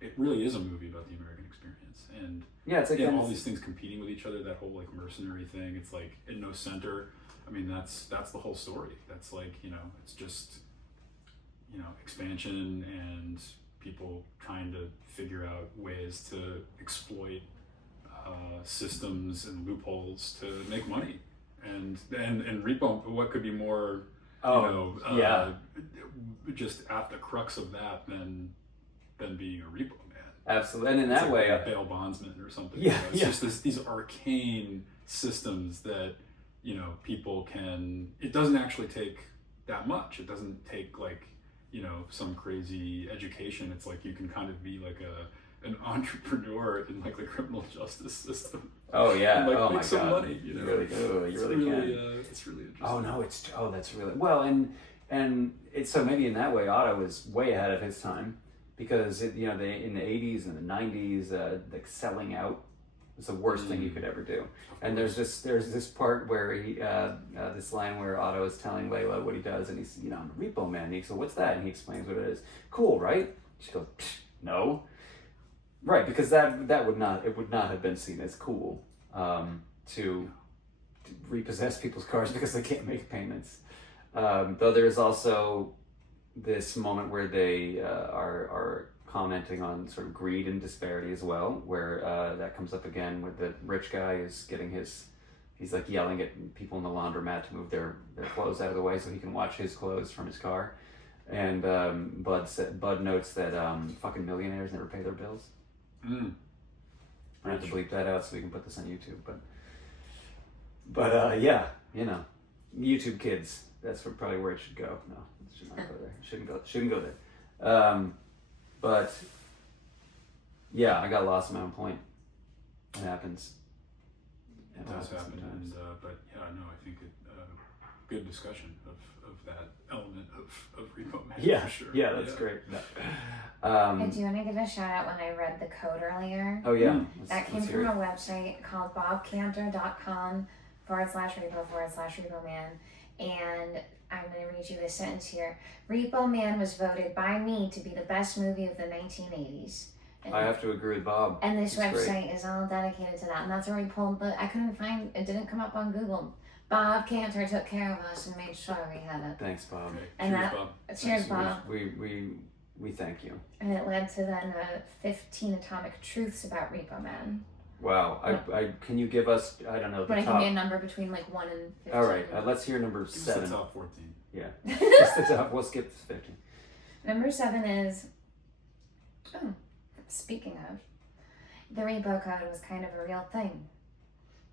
it really is a movie about the American experience. And yeah, it's like all these things competing with each other, that whole like mercenary thing, it's like in no center. I mean, that's the whole story. That's like, you know, it's just, you know, expansion and people trying to figure out ways to exploit systems and loopholes to make money. And Repo, what could be more, just at the crux of that than being a Repo Man. Absolutely. And in that like way, a bail bondsman or something. Yeah, you know, it's just these arcane systems that, you know, people can. It doesn't actually take that much. It doesn't take like, you know, some crazy education. It's like you can kind of be like an entrepreneur in like the criminal justice system. Oh yeah. And, like, make some God. money. You know, you really can. It's really interesting. Oh no, that's really well, and it's so maybe in that way Otto was way ahead of his time, because in the 80s and the 90s, like selling out was the worst thing you could ever do. And there's this part where he this line where Otto is telling Layla what he does, and he's, you know, I'm a Repo Man. And he goes, what's that? And he explains what it is. Cool, right? She goes, no. Right, because that would not have been seen as cool to repossess people's cars because they can't make payments. Though there is also this moment where they are commenting on sort of greed and disparity as well, where that comes up again with the rich guy is getting he's like yelling at people in the laundromat to move their clothes out of the way so he can watch his clothes from his car. And Bud notes that fucking millionaires never pay their bills. I have to bleep that out so we can put this on YouTube, but yeah, you know, YouTube kids, that's probably where it should go. No, it should not go there. Shouldn't go there. But yeah, I got lost in my own point. It happens. It does happen, and but yeah, no, I think good discussion of that element of Repo Man. Yeah, for sure. Yeah, that's great. I do want to give a shout out when I read the code earlier. Oh yeah, that came from a website called bobcantor.com/repo/Repo Man, and I'm going to read you this sentence here. Repo Man was voted by me to be the best movie of the 1980s. And I have to agree with Bob. And this website is all dedicated to that, and that's where we pulled I couldn't find, it didn't come up on Google. Bob Cantor took care of us and made sure we had it. Thanks, Bob. Okay. And Cheers, Bob. Cheers, Bob. We thank you. And it led to then 15 atomic truths about Repo Man. Wow. I can you give us, I don't know, the but top... I can be a number between like 1 and 15. All right, let's hear number 7. It's the top 14. Yeah. Just the top. We'll skip 15. Number 7 is, speaking of, the Repo Code was kind of a real thing.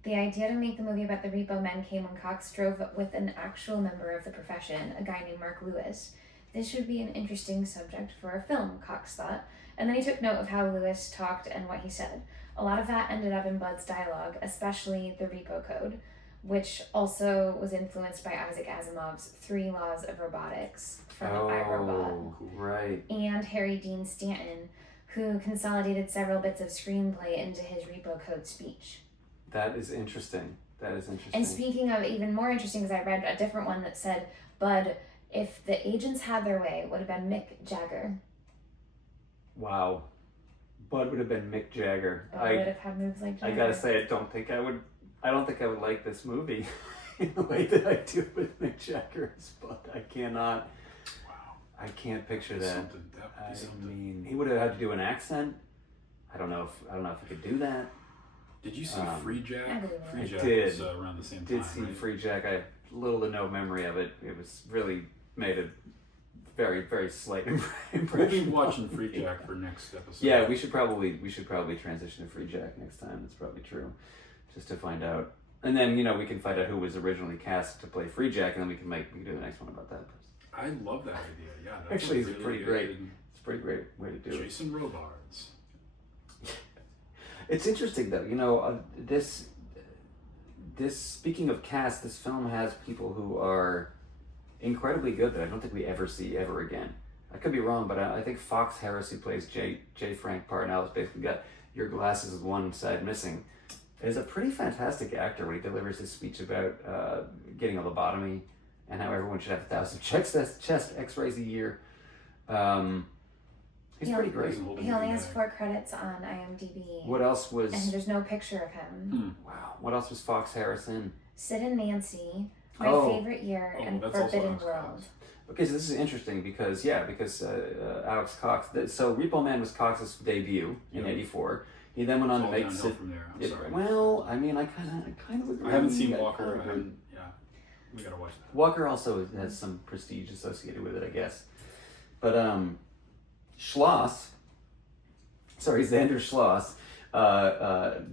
The idea to make the movie about the Repo Men came when Cox drove with an actual member of the profession, a guy named Mark Lewis. This should be an interesting subject for a film, Cox thought, and then he took note of how Lewis talked and what he said. A lot of that ended up in Bud's dialogue, especially the Repo Code, which also was influenced by Isaac Asimov's 3 Laws of Robotics from iRobot. Right. And Harry Dean Stanton, who consolidated several bits of screenplay into his Repo Code speech. That is interesting. And speaking of even more interesting, because I read a different one that said, Bud, if the agents had their way, it would have been Mick Jagger. Wow. Bud would have been Mick Jagger. Bud would have had moves like Jagger. I gotta say, I don't think I would like this movie in the way that I do with Mick Jagger's Bud. I cannot. Wow. I can't picture that. That would be something. I mean, he would have had to do an accent. I don't know if he could do that. Did you see Free Jack? I Jack did. was around the same time. Did see right? Free Jack. I have little to no memory of it. It was really made a very, very slight impression. We'll be watching Free Jack for next episode. Yeah, we should probably transition to Free Jack next time. That's probably true, just to find out And then, we can find out who was originally cast to play Freejack, and then we can do the next one about that. I love that idea. Yeah, that's Actually, it's really pretty good. great. It's a pretty great way to do it. Jason Robards. It's interesting though, this speaking of cast, this film has people who are incredibly good that I don't think we ever see ever again. I could be wrong, but I think Fox Harris, who plays J. Frank Parnell, has basically got your glasses with one side missing, is a pretty fantastic actor when he delivers his speech about getting a lobotomy and how everyone should have 1,000 chest x-rays a year. He's pretty great. He only has 4 credits on IMDb. What else was... And there's no picture of him. Wow. What else was Fox Harris in? Sid and Nancy, My Favorite Year, and Forbidden World. Okay, so this is interesting because Alex Cox... So Repo Man was Cox's debut in '84. He then went on to make... from there. I'm sorry. Well, I mean, I kind of agree. I haven't seen Walker. We gotta watch that. Walker also has some prestige associated with it, I guess. But Xander Schloss,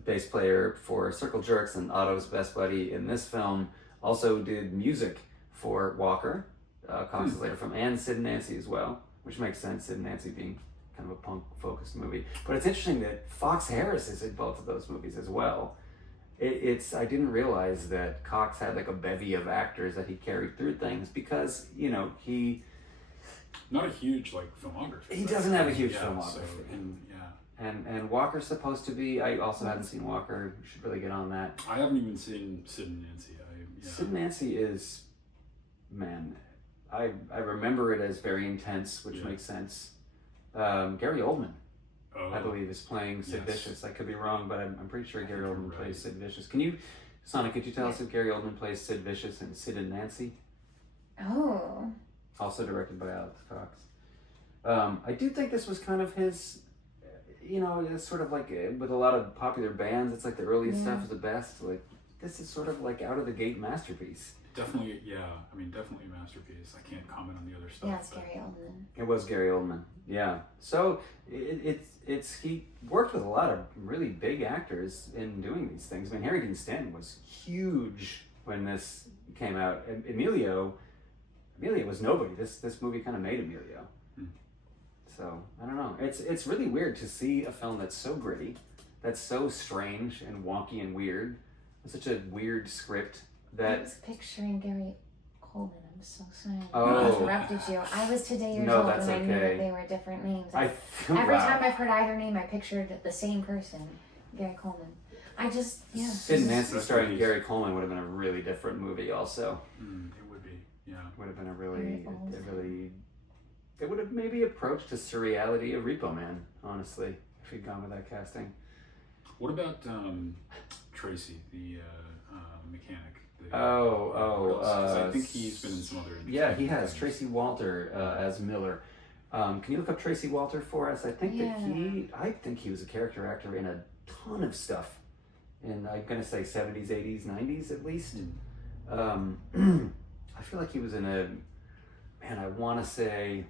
bass player for Circle Jerks and Otto's best buddy in this film, also did music for Walker, Cox's later film, and Sid and Nancy as well, which makes sense, Sid and Nancy being kind of a punk-focused movie. But it's interesting that Fox Harris is in both of those movies as well. I didn't realize that Cox had like a bevy of actors that he carried through things because, he... Not a huge filmography. He doesn't have a huge filmography. So, and Walker's supposed to be... I also haven't seen Walker. We should really get on that. I haven't even seen Sid and Nancy. Sid and Nancy is... Man, I remember it as very intense, which makes sense. Gary Oldman, I believe, is playing Sid Vicious. I could be wrong, but I'm pretty sure Gary Oldman plays Sid Vicious. Sonic, could you tell us if Gary Oldman plays Sid Vicious in Sid and Nancy? Oh. Also directed by Alex Cox. I do think this was kind of his, it's sort of like with a lot of popular bands, it's like the earliest stuff is the best. Like, this is sort of like out of the gate masterpiece. Definitely, definitely a masterpiece. I can't comment on the other stuff. Yeah, it's Gary Oldman. It was Gary Oldman, yeah. So he worked with a lot of really big actors in doing these things. I mean, Harry Dean Stanton was huge when this came out. And Emilio was nobody. This movie kind of made Emilio. So I don't know. It's really weird to see a film that's so gritty, that's so strange and wonky and weird. It's such a weird script. I was picturing Gary Coleman. I'm so sorry. Oh. I interrupted you. I was today years old and I knew that they were different names. Every time I've heard either name, I pictured the same person, Gary Coleman. Sid and Nancy starring Gary Coleman would have been a really different movie also. It would be, yeah. Would have been it would have maybe approached the surreality of Repo Man, honestly, if he'd gone with that casting. What about Tracy, the mechanic? I think he's been in some other. Yeah, he has. Tracy Walter as Miller. Can you look up Tracy Walter for us? I think he was a character actor in a ton of stuff. In I'm gonna say 70s, 80s, 90s at least. I feel like he was in a. Man, I want to say.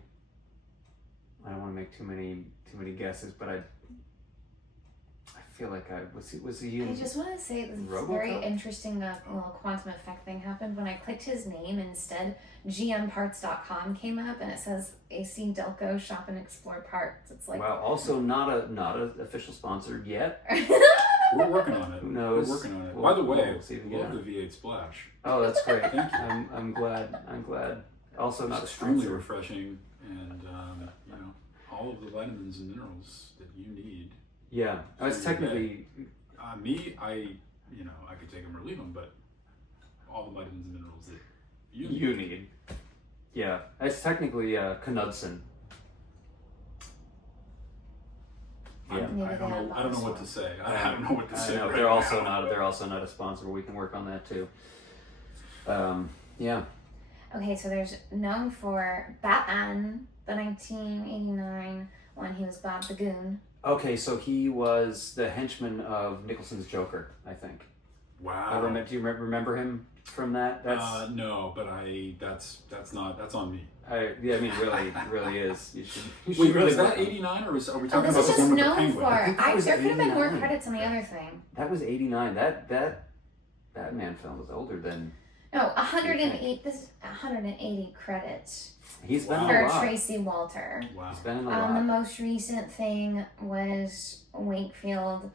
I don't want to make too many guesses, but I feel like was he in I just want to say this very interesting little quantum effect thing happened when I clicked his name instead. GMparts.com came up and it says AC Delco Shop and Explore Parts. It's like wow. Also not a official sponsor yet. We're working on it. Who knows? We're working on it. By the way, we'll love the V8 Splash. Oh, that's great. Thank you. I'm glad. Also not extremely refreshing, and all of the vitamins and minerals that you need. Yeah, I was technically I could take them or leave them, but all the vitamins and minerals that you need. Yeah, it's technically Knudsen. Yeah, I don't know what to say. I don't know what to say. They're also not a sponsor. We can work on that too. Yeah. Okay, so there's known for Batman, the 1989 one. He was Bob the Goon. Okay, so he was the henchman of Nicholson's Joker, I think. Wow. Do you remember him from that? No, but that's on me. Really is. You should Wait, really was that 89 or are we talking about this is the just one with the known penguin? for. There could have been more credits on the other thing. That was 89. That Batman film was older than... No, 108. This is 180 credits He's been in for a lot. Tracy Walter. Wow. He's been in a The lot. most recent thing was Wakefield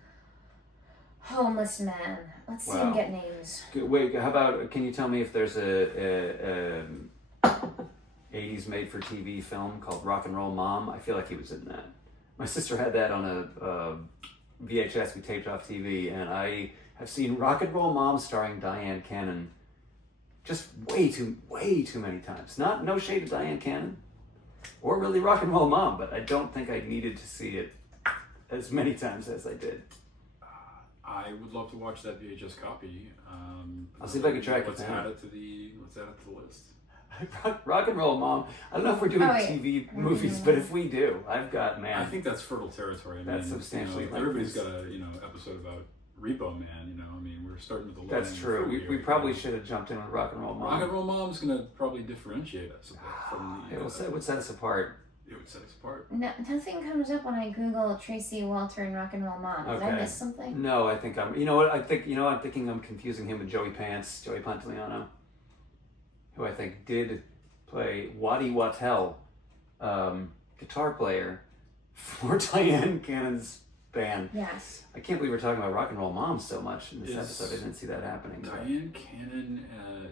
Homeless Man. Let's see him get names. Wait, how about, can you tell me if there's a 80s made-for-TV film called Rock and Roll Mom? I feel like he was in that. My sister had that on a VHS we taped off TV, and I have seen Rock and Roll Mom starring Diane Cannon just way too many times. No shade to Diane Cannon, or really Rock and Roll Mom, but I don't think I needed to see it as many times as I did. I would love to watch that VHS copy. I'll see if I can track it Let's down. add it to the list. Rock and Roll Mom. I don't know if we're doing Oh, wait. TV movies, but if we do, I've got, I man. think that's fertile territory. I That's mean, substantially like everybody's this. got a episode about Repo Man. I mean, we're starting with the low That's end true. fruit We here. probably should have jumped in with Rock and Roll Mom. Rock and Roll Mom's gonna probably differentiate us a bit from the. It would set us apart. It would set us apart. No, nothing comes up when I Google Tracy Walter and Rock and Roll Mom. Did I miss something? No, I think I'm. You know what? I'm thinking I'm confusing him with Joey Pantoliano, who I think did play Waddy Wattel, guitar player for Diane Cannon's band. Yes. I can't believe we're talking about Rock and Roll Mom so much in this episode. I didn't see that happening. Diane Cannon,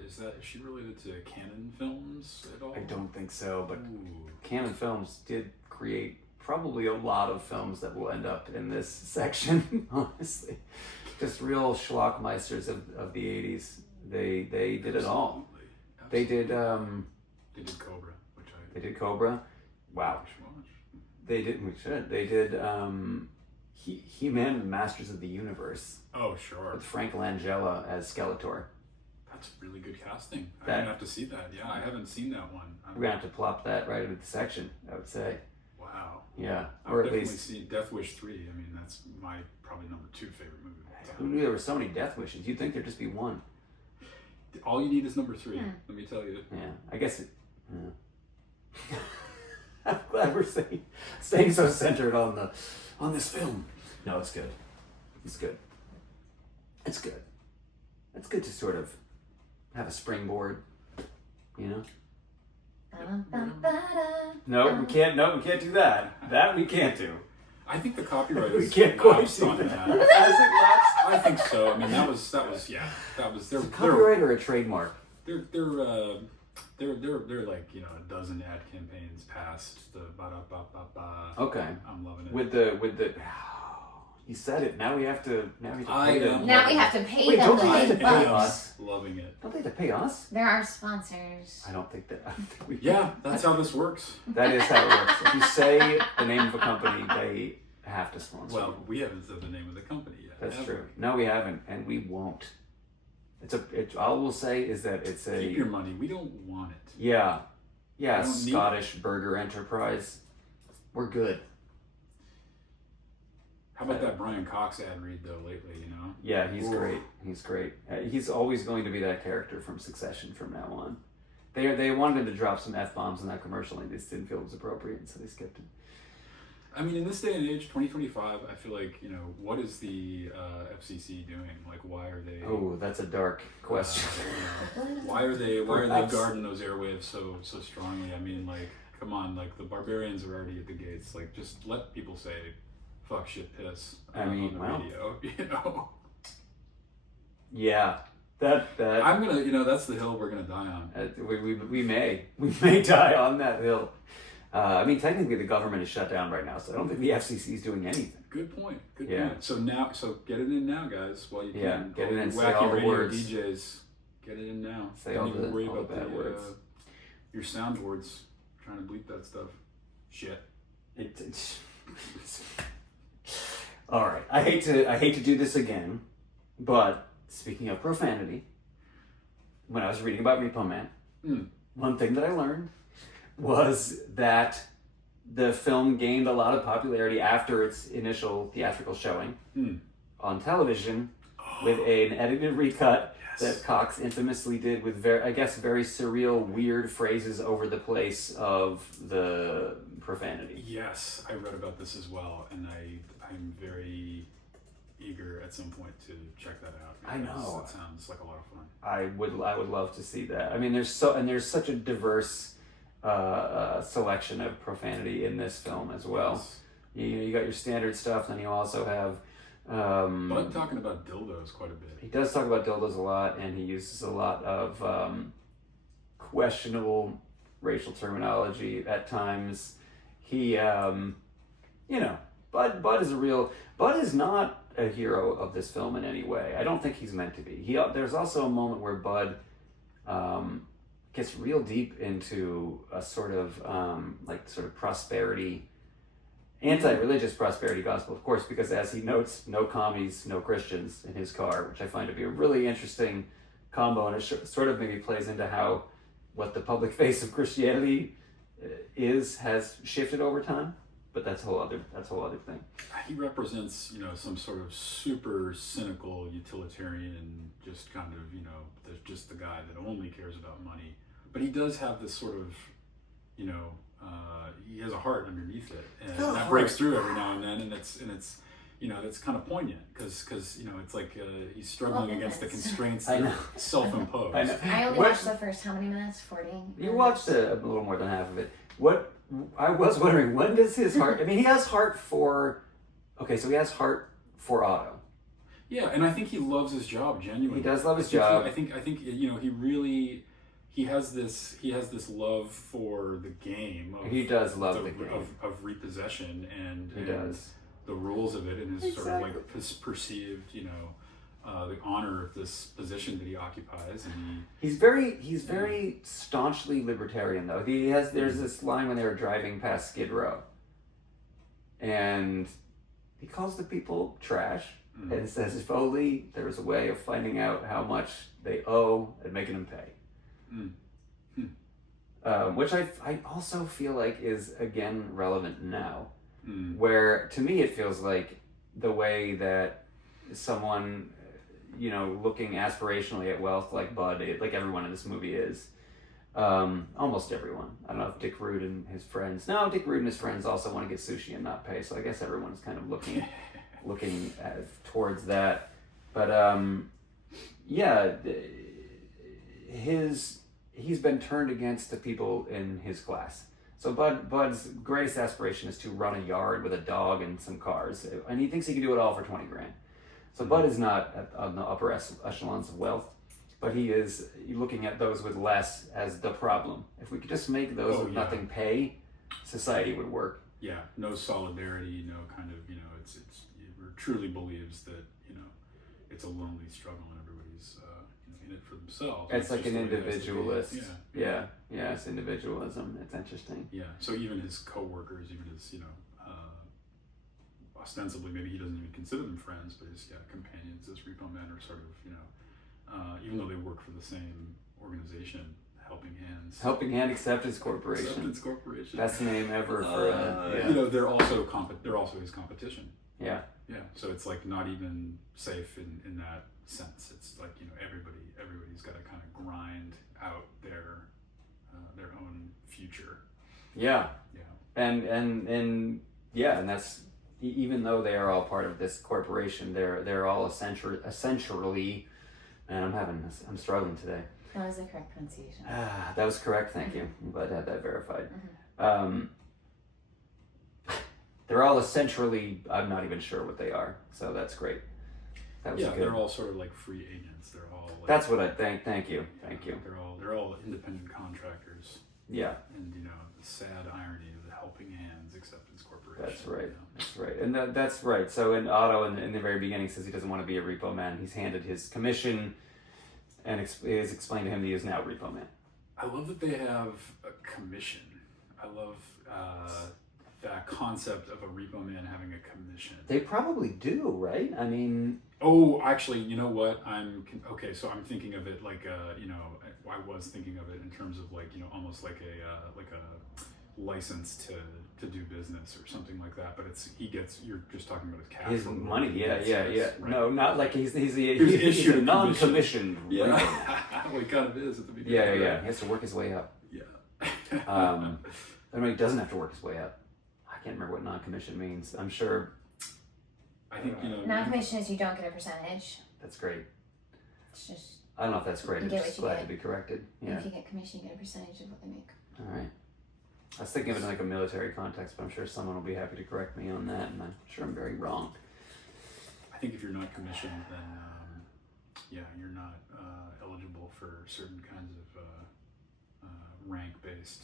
is she related to Cannon Films at all? I don't think so, but Ooh. Cannon Films did create probably a lot of films that will end up in this section, honestly. Just real schlockmeisters of the 80s. They did it all. Absolutely. They did Cobra, which They did Cobra. Wow. They did. We should. They did He-Man and Masters of the Universe. Oh, sure. With Frank Langella as Skeletor. That's really good casting. I'm That- gonna have to see that. Yeah, I haven't seen that one. We're gonna have to plop that right into the section, I would say. Wow. Yeah. I've Or at definitely least. seen Death Wish 3. I mean, that's my probably number 2 favorite movie. of all Who time. knew there were so many death wishes? You'd think there'd just be one. All you need is number 3. Let me tell you. Yeah. I guess it. Yeah. I'm glad we're staying so centered on this film. No, it's good. It's good. It's good. It's good to sort of have a springboard, you know? No, we can't do that. That we can't do. I think the copyright We is can't quite lapsed do on that. that. Has it lapsed? I think so. I mean, that was they're Copyright or a trademark? they're like a dozen ad campaigns past the ba-da-ba-ba-ba. Okay. I'm loving it. With the you said it. Now we have to pay them. Now we have to pay Wait, them don't the they have to big pay bucks. us? Loving it. Don't they have to pay us? There are sponsors. I don't think we. Yeah, that's how this works. That is how it works. If you say the name of a company, they have to sponsor. Well, you. we haven't said the name of the company yet. That's have true. we? No, we haven't, and we won't. All we'll say is that it's a. Keep your money. We don't want it. Yeah, We don't need Scottish burger enterprise. We're good. How about that Brian Cox ad read though lately? Yeah, he's Ooh. great. He's great. He's always going to be that character from Succession from now on. They wanted him to drop some F-bombs in that commercial, and they just didn't feel it was appropriate, so they skipped it. I mean, in this day and age, 2025, I feel like what is the FCC doing? Like, why are they? Oh, that's a dark question. Why are they Perhaps. guarding those airwaves so strongly? I mean, like, come on, like the barbarians are already at the gates. Like, just let people say fuck, shit, piss on the well. radio. Yeah, that I'm gonna, that's the hill we're gonna die on. we may die on that hill. I mean, technically, the government is shut down right now, so I don't think the FCC is doing anything. Good point. Good Yeah. point. So get it in now, guys, while you can. Yeah, get it in, say Wacky all the radio words. DJs, get it in now. Say Don't all even the- worry all the about bad words. your soundboards trying to bleep that stuff. Shit. All right. I hate to do this again, but speaking of profanity, when I was reading about Repo Man, one thing that I learned was that the film gained a lot of popularity after its initial theatrical showing on television with an edited recut that Cox infamously did with very surreal, weird phrases over the place of the profanity. Yes, I read about this as well, and I'm very eager at some point to check that out. I know. It sounds like a lot of fun. I would love to see that. I mean, there's such a diverse selection of profanity in this film as well. Yes. You got your standard stuff, then you also have. Bud talking about dildos quite a bit. He does talk about dildos a lot, and he uses a lot of questionable racial terminology at times. He, Bud is not a hero of this film in any way. I don't think he's meant to be. There's also a moment where Bud gets real deep into a sort of prosperity, anti-religious prosperity gospel, of course, because as he notes, no commies, no Christians in his car, which I find to be a really interesting combo, and it sort of maybe plays into what the public face of Christianity has shifted over time. But that's a whole other thing. He represents, some sort of super cynical utilitarian, just kind of, there's just the guy that only cares about money. But he does have this sort of, he has a heart underneath it, and that breaks through every now and then, and it's it's kind of poignant because it's like he's struggling against the constraints that are self-imposed. I only watched the first how many minutes? 40. You watched a little more than half of it. What I was wondering, when does his heart? I mean, he has heart for. Okay, so he has heart for Otto. Yeah, and I think he loves his job genuinely. He does love his job. I think he has this love for the game. He does love the game of repossession and does the rules of it, and his sort of like perceived the honor of this position that he occupies, and he's very staunchly libertarian though. There's this line when they were driving past Skid Row, and he calls the people trash and says if only there was a way of finding out how much they owe and making them pay. Which I also feel like is again relevant now, where to me it feels like the way that someone looking aspirationally at wealth like Bud, like everyone in this movie is, almost everyone. I don't know if Dick Rude and his friends. No, Dick Rude and his friends also want to get sushi and not pay. So I guess everyone's kind of looking towards that. But he's been turned against the people in his class. So Bud's greatest aspiration is to run a yard with a dog and some cars, and he thinks he can do it all for $20,000. So Bud is not on the upper echelons of wealth, but he is looking at those with less as the problem. If we could just make those with nothing pay, society would work. Yeah, no solidarity, no kind of, it truly believes that, it's a lonely struggle and everybody's in it for themselves. It's like an individualist. Yeah, it's individualism. It's interesting. Yeah, so even his co-workers, even his, ostensibly, maybe he doesn't even consider them friends, but his companions as Repo Men are sort of, even though they work for the same organization, Helping Hand Acceptance Corporation. Best name ever for they're also his competition. Yeah. Yeah. So it's like not even safe in that sense. It's like everybody's got to kind of grind out their own future. Yeah. Yeah. And that's. Even though they are all part of this corporation, they're all essentially, man, I'm struggling today. That was the correct pronunciation. That was correct, thank you. I'm glad to have that verified. They're all essentially, I'm not even sure what they are, so that's great. They're all sort of like free agents. They're all. Like, that's what I think. Thank you. They're all independent contractors. Yeah. And the sad irony of the Helping Hands Acceptance Corporation. That's right. That's right. And that's right. So in Otto, in the very beginning, says he doesn't want to be a Repo Man. He's handed his commission, and it is explained to him that he is now Repo Man. I love that they have a commission. I love that concept of a Repo Man having a commission. They probably do, right? I mean... Oh, actually, you know what? So I'm thinking of it like I was thinking of it in terms of like, almost like a license to do business or something like that. But you're just talking about his cash. His money, yeah. Right? No, not like he's a non-commissioned. Yeah, well, he kind of is at the beginning. Yeah. He has to work his way up. Yeah. I mean, he doesn't have to work his way up. I can't remember what non-commissioned means. I'm sure. I think, Non-commission is you don't get a percentage. That's great. It's just I don't know if that's great. I'm just glad to be corrected. Yeah. if you get commission, you get a percentage of what they make. All right. I was thinking of it in like a military context, but I'm sure someone will be happy to correct me on that, and I'm sure I'm very wrong. I think if you're not commissioned, then you're not eligible for certain kinds of rank-based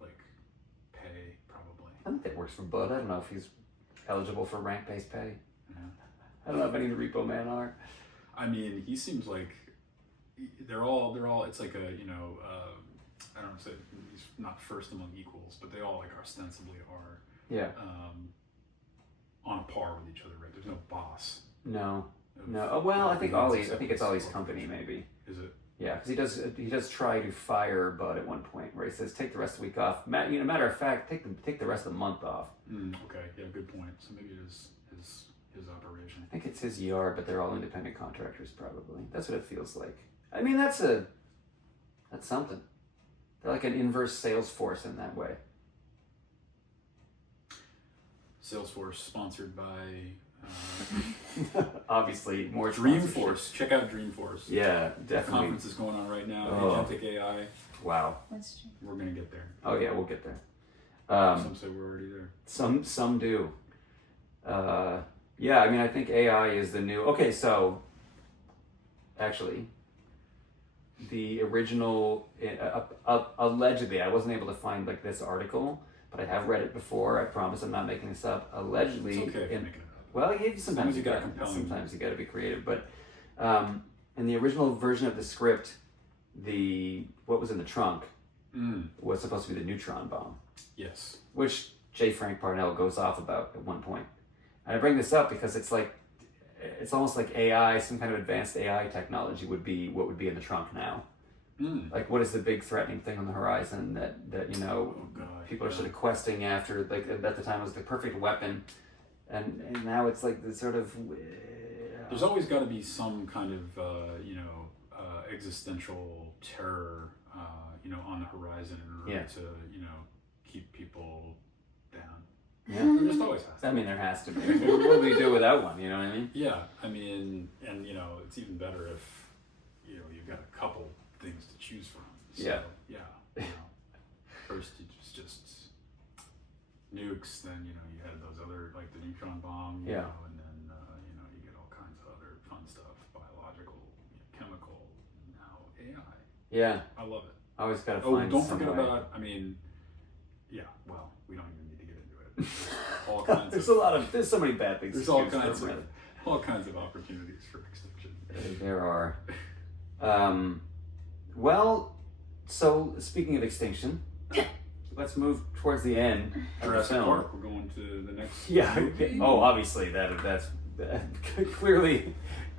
like pay, probably. I think that works for Bud. I don't know if he's eligible for rank-based pay. Yeah. I don't know if any of the Repo Man are. I mean, he seems like they're all. It's like a I don't know, say he's not first among equals, but they all like ostensibly are. Yeah. On a par with each other, right? There's no boss. No. Oh, well, I think it's Ollie's company, maybe. Is it? Yeah, because he does try to fire Bud at one point, where he says, "Take the rest of the week off." Matter of fact, take the rest of the month off. Okay, yeah, good point. So maybe it is his operation. I think it's his yard, but they're all independent contractors, probably. That's what it feels like. I mean, that's something. They're like an inverse Salesforce in that way. Salesforce, sponsored by obviously more Dreamforce. Check out Dreamforce. Yeah, definitely. The conference is going on right now. Agentic AI. Wow. That's true. We're gonna get there. Oh yeah, we'll get there. Some say we're already there. Some do. Yeah, I mean, I think AI is the new. Okay, so actually, the original allegedly, I wasn't able to find like this article, but I have read it before. I promise I'm not making this up. Allegedly, it's okay if you're making it up. Well, sometimes you got to be creative. But in the original version of the script, what was in the trunk was supposed to be the neutron bomb. Yes. Which J. Frank Parnell goes off about at one point. And I bring this up because it's almost like AI, some kind of advanced AI technology would be what would be in the trunk now. Like, what is the big threatening thing on the horizon that people are sort of questing after? Like, at the time it was the perfect weapon, and now it's like the sort of. There's always got to be some kind of existential terror, on the horizon in order to keep people down. Yeah, there just always has to. I mean, there has to be. What do we do without one? You know what I mean? Yeah, I mean, and it's even better if you've got a couple things to choose from. So, yeah. First it was just nukes, then you had those other like the neutron bomb, and then you get all kinds of other fun stuff, biological, chemical, now AI. Yeah, I love it. I always gotta find. Don't forget about. I mean, well, we don't even need to get into it. All kinds. There's so many bad things. There's all kinds of opportunities for extinction. There are. Well, so speaking of extinction, let's move towards the end of the film. Park. We're going to the next. Movie. Oh, obviously that's clearly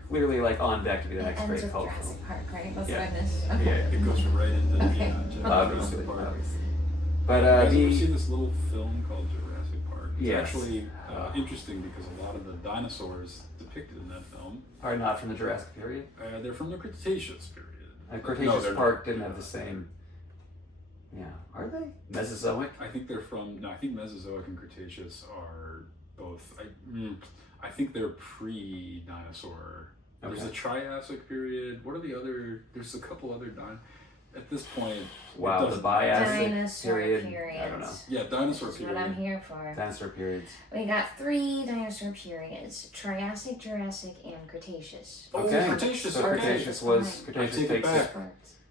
like on deck to be the next great cult film. Jurassic Park, right? That's what I missed. Okay. Yeah, it goes right into obviously. But have you ever seen this little film called Jurassic Park? It's yes. actually interesting because a lot of the dinosaurs depicted in that film are not from the Jurassic period. They're from the Cretaceous period. Cretaceous Park didn't have the same. Yeah, are they Mesozoic? I think they're from. No, I think Mesozoic and Cretaceous are both. I think they're pre-dinosaur. Okay. There's the Triassic period. What are the other? There's a couple other at this point. Wow, the Biassic dinosaur period. I don't know. Yeah, dinosaur That's period. what I'm here for. Dinosaur periods. We got 3 dinosaur periods: Triassic, Jurassic, and Cretaceous. Okay. Cretaceous. So Cretaceous was. Cretaceous takes it.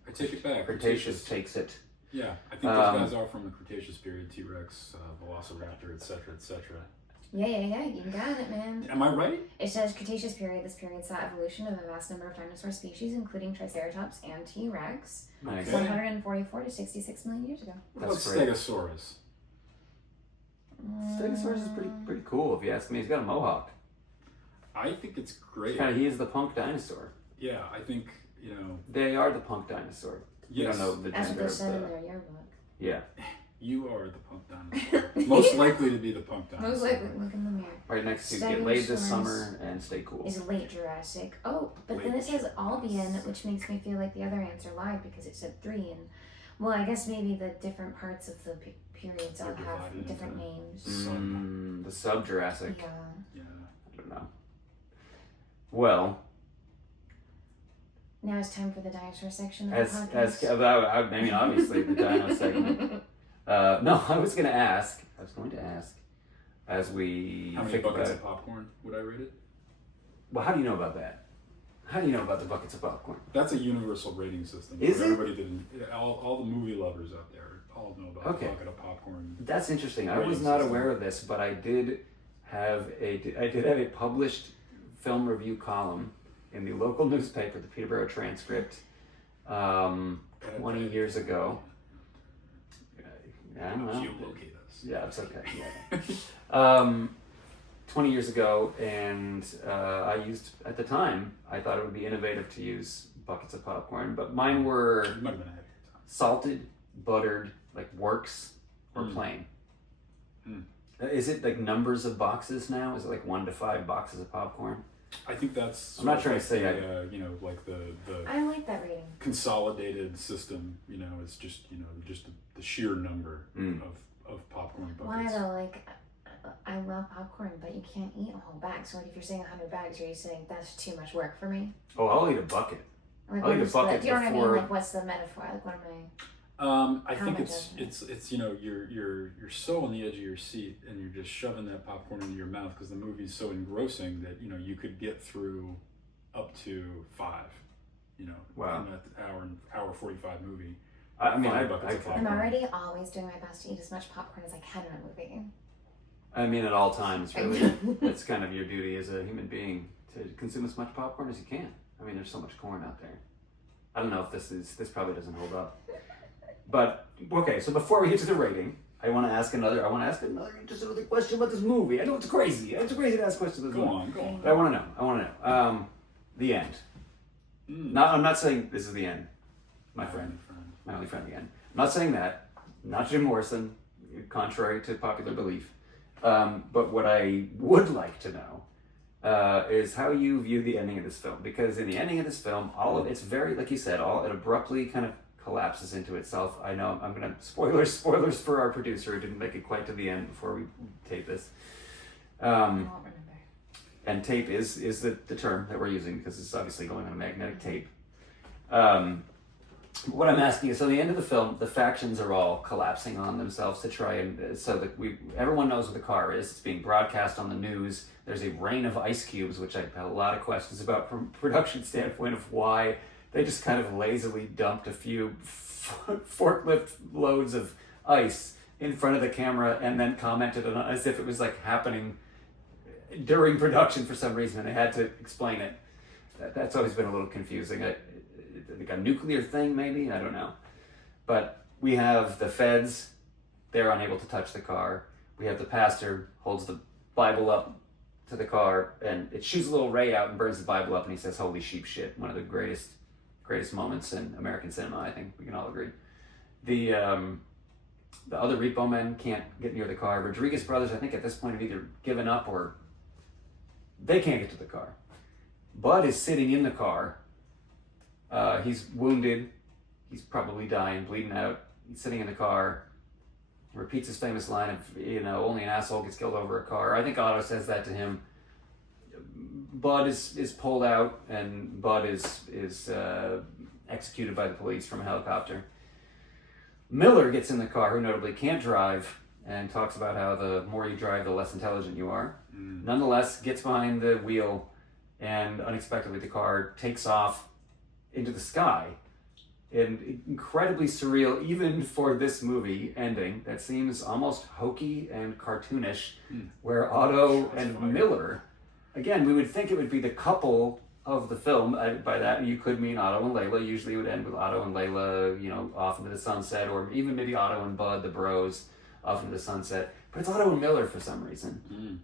I take it back. Cretaceous takes it. Yeah, I think those guys are from the Cretaceous period: T-Rex, Velociraptor, etc., etc. Yeah, you got it, man. Am I right? It says Cretaceous period. This period saw evolution of a vast number of dinosaur species, including Triceratops and T-Rex, Nice. 144 to 66 million years ago. What about That's great. Stegosaurus? Stegosaurus is pretty cool, if you ask me. He's got a mohawk. I think it's great. He is the punk dinosaur. Yeah, I think They are the punk dinosaur. Yes. You don't know the That's what gender they of said in the. their yearbook. Yeah. You are the punk dinosaur. Most likely to be the punk dinosaur. Most likely, look in the mirror. Right next to get laid this summer and stay cool. Is late Jurassic. Oh, but then it says Albion, which makes me feel like the other answer lied because it said 3. And well, I guess maybe the different parts of the periods all have different names. The sub Jurassic. Yeah. don't know. Well, now it's time for the dinosaur section of the podcast. I mean, obviously the dino segment. No, I was going to ask, as we how many think buckets about of popcorn would I rate it? Well, how do you know about that? How do you know about the buckets of popcorn? That's a universal rating system. Is it? Everybody all the movie lovers out there all know about the bucket of popcorn. That's interesting. I was not aware of this, but I did have a published film review column in the local newspaper, the Peterborough Transcript, 20 years ago. I don't know. You locate us. Yeah, it's okay. Yeah. 20 years ago, and I used, at the time, I thought it would be innovative to use buckets of popcorn, but mine were It might have been ahead of your time. salted, buttered, like works, or plain. Is it like numbers of boxes now? Is it like 1 to 5 boxes of popcorn? I think that's. I'm not trying to say like the I like that rating. consolidated system. It's just just the sheer number of popcorn buckets. Why though? Like, I love popcorn, but you can't eat a whole bag. So like, if you're saying 100 bags, are you saying that's too much work for me? Oh, I'll eat a bucket. Like, I'll eat a bucket you know what I mean? before- Like, what's the metaphor? Like, what am I? I How think much it's you're so on the edge of your seat and you're just shoving that popcorn into your mouth because the movie's so engrossing that you could get through up to 5. Wow. In that hour 45 movie. I mean, 5 buckets of popcorn. I'm already always doing my best to eat as much popcorn as I can in a movie. I mean, at all times, really. That's kind of your duty as a human being, to consume as much popcorn as you can. I mean, there's so much corn out there. I don't know if this probably doesn't hold up. But, okay, so before we get to the rating, I want to ask another question about this movie. I know it's crazy. It's crazy to ask questions about this movie. Go on. But I want to know. The end. I'm not saying this is the end, my friend. My only friend again. I'm not saying that. Not Jim Morrison, contrary to popular belief. But what I would like to know is how you view the ending of this film. Because in the ending of this film, all of it's very, like you said, it abruptly kind of collapses into itself. I know I'm going to spoilers for our producer who didn't make it quite to the end before we tape this. I won't remember. And tape is the term that we're using because it's obviously going on a magnetic tape. What I'm asking is, so at the end of the film, the factions are all collapsing on themselves to try and, so that everyone knows what the car is. It's being broadcast on the news. There's a rain of ice cubes, which I have a lot of questions about from a production standpoint of why they just kind of lazily dumped a few forklift loads of ice in front of the camera and then commented on it as if it was like happening during production for some reason, and they had to explain it. That's always been a little confusing. Like a nuclear thing, maybe? I don't know. But we have the feds. They're unable to touch the car. We have the pastor holds the Bible up to the car, and it shoots a little ray out and burns the Bible up, and he says, "Holy sheep shit." One of the greatest moments in American cinema, I think we can all agree. The other Repo Men can't get near the car. Rodriguez brothers, I think at this point, have either given up or they can't get to the car. Bud is sitting in the car. He's wounded. He's probably dying, bleeding out. He's sitting in the car. He repeats his famous line of, only an asshole gets killed over a car. I think Otto says that to him. Bud is pulled out, and Bud is executed by the police from a helicopter. Miller gets in the car, who notably can't drive, and talks about how the more you drive, the less intelligent you are. Nonetheless, gets behind the wheel, and unexpectedly the car takes off into the sky. And incredibly surreal, even for this movie ending, that seems almost hokey and cartoonish, where Otto and Miller, again, we would think it would be the couple of the film. By that, you could mean Otto and Layla. Usually it would end with Otto and Layla, off into the sunset, or even maybe Otto and Bud, the bros, off into the sunset. But it's Otto and Miller for some reason.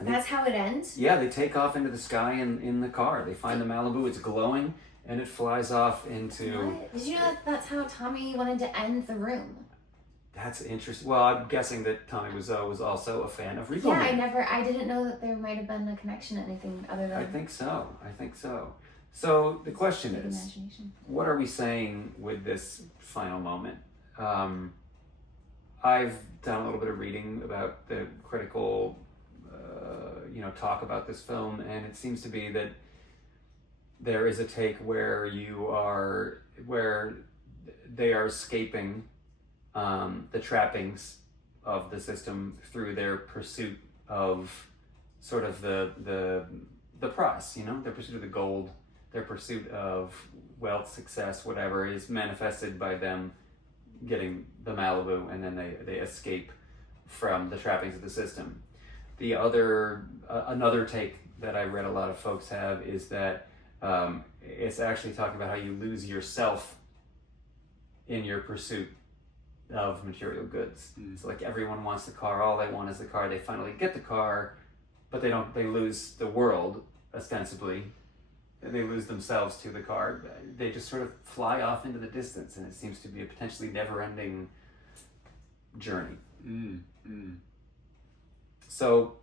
That's how it ends? Yeah, they take off into the sky in the car. They find the Malibu, it's glowing, and it flies off into... What? Did you know that's how Tommy wanted to end The Room? That's interesting. Well, I'm guessing that Tommy Wiseau was also a fan of Repo Man. I didn't know that there might have been a connection to anything other than... I think so. So the question is, imagination. What are we saying with this final moment? I've done a little bit of reading about the critical talk about this film, and it seems to be that there is a take where they are escaping the trappings of the system through their pursuit of sort of the prize, their pursuit of the gold, their pursuit of wealth, success, whatever, is manifested by them getting the Malibu, and then they escape from the trappings of the system. The another take that I read a lot of folks have is that it's actually talking about how you lose yourself in your pursuit of material goods. It's like everyone wants the car, all they want is the car, they finally get the car, but they lose the world, ostensibly, and they lose themselves to the car. They just sort of fly off into the distance, and it seems to be a potentially never-ending journey. So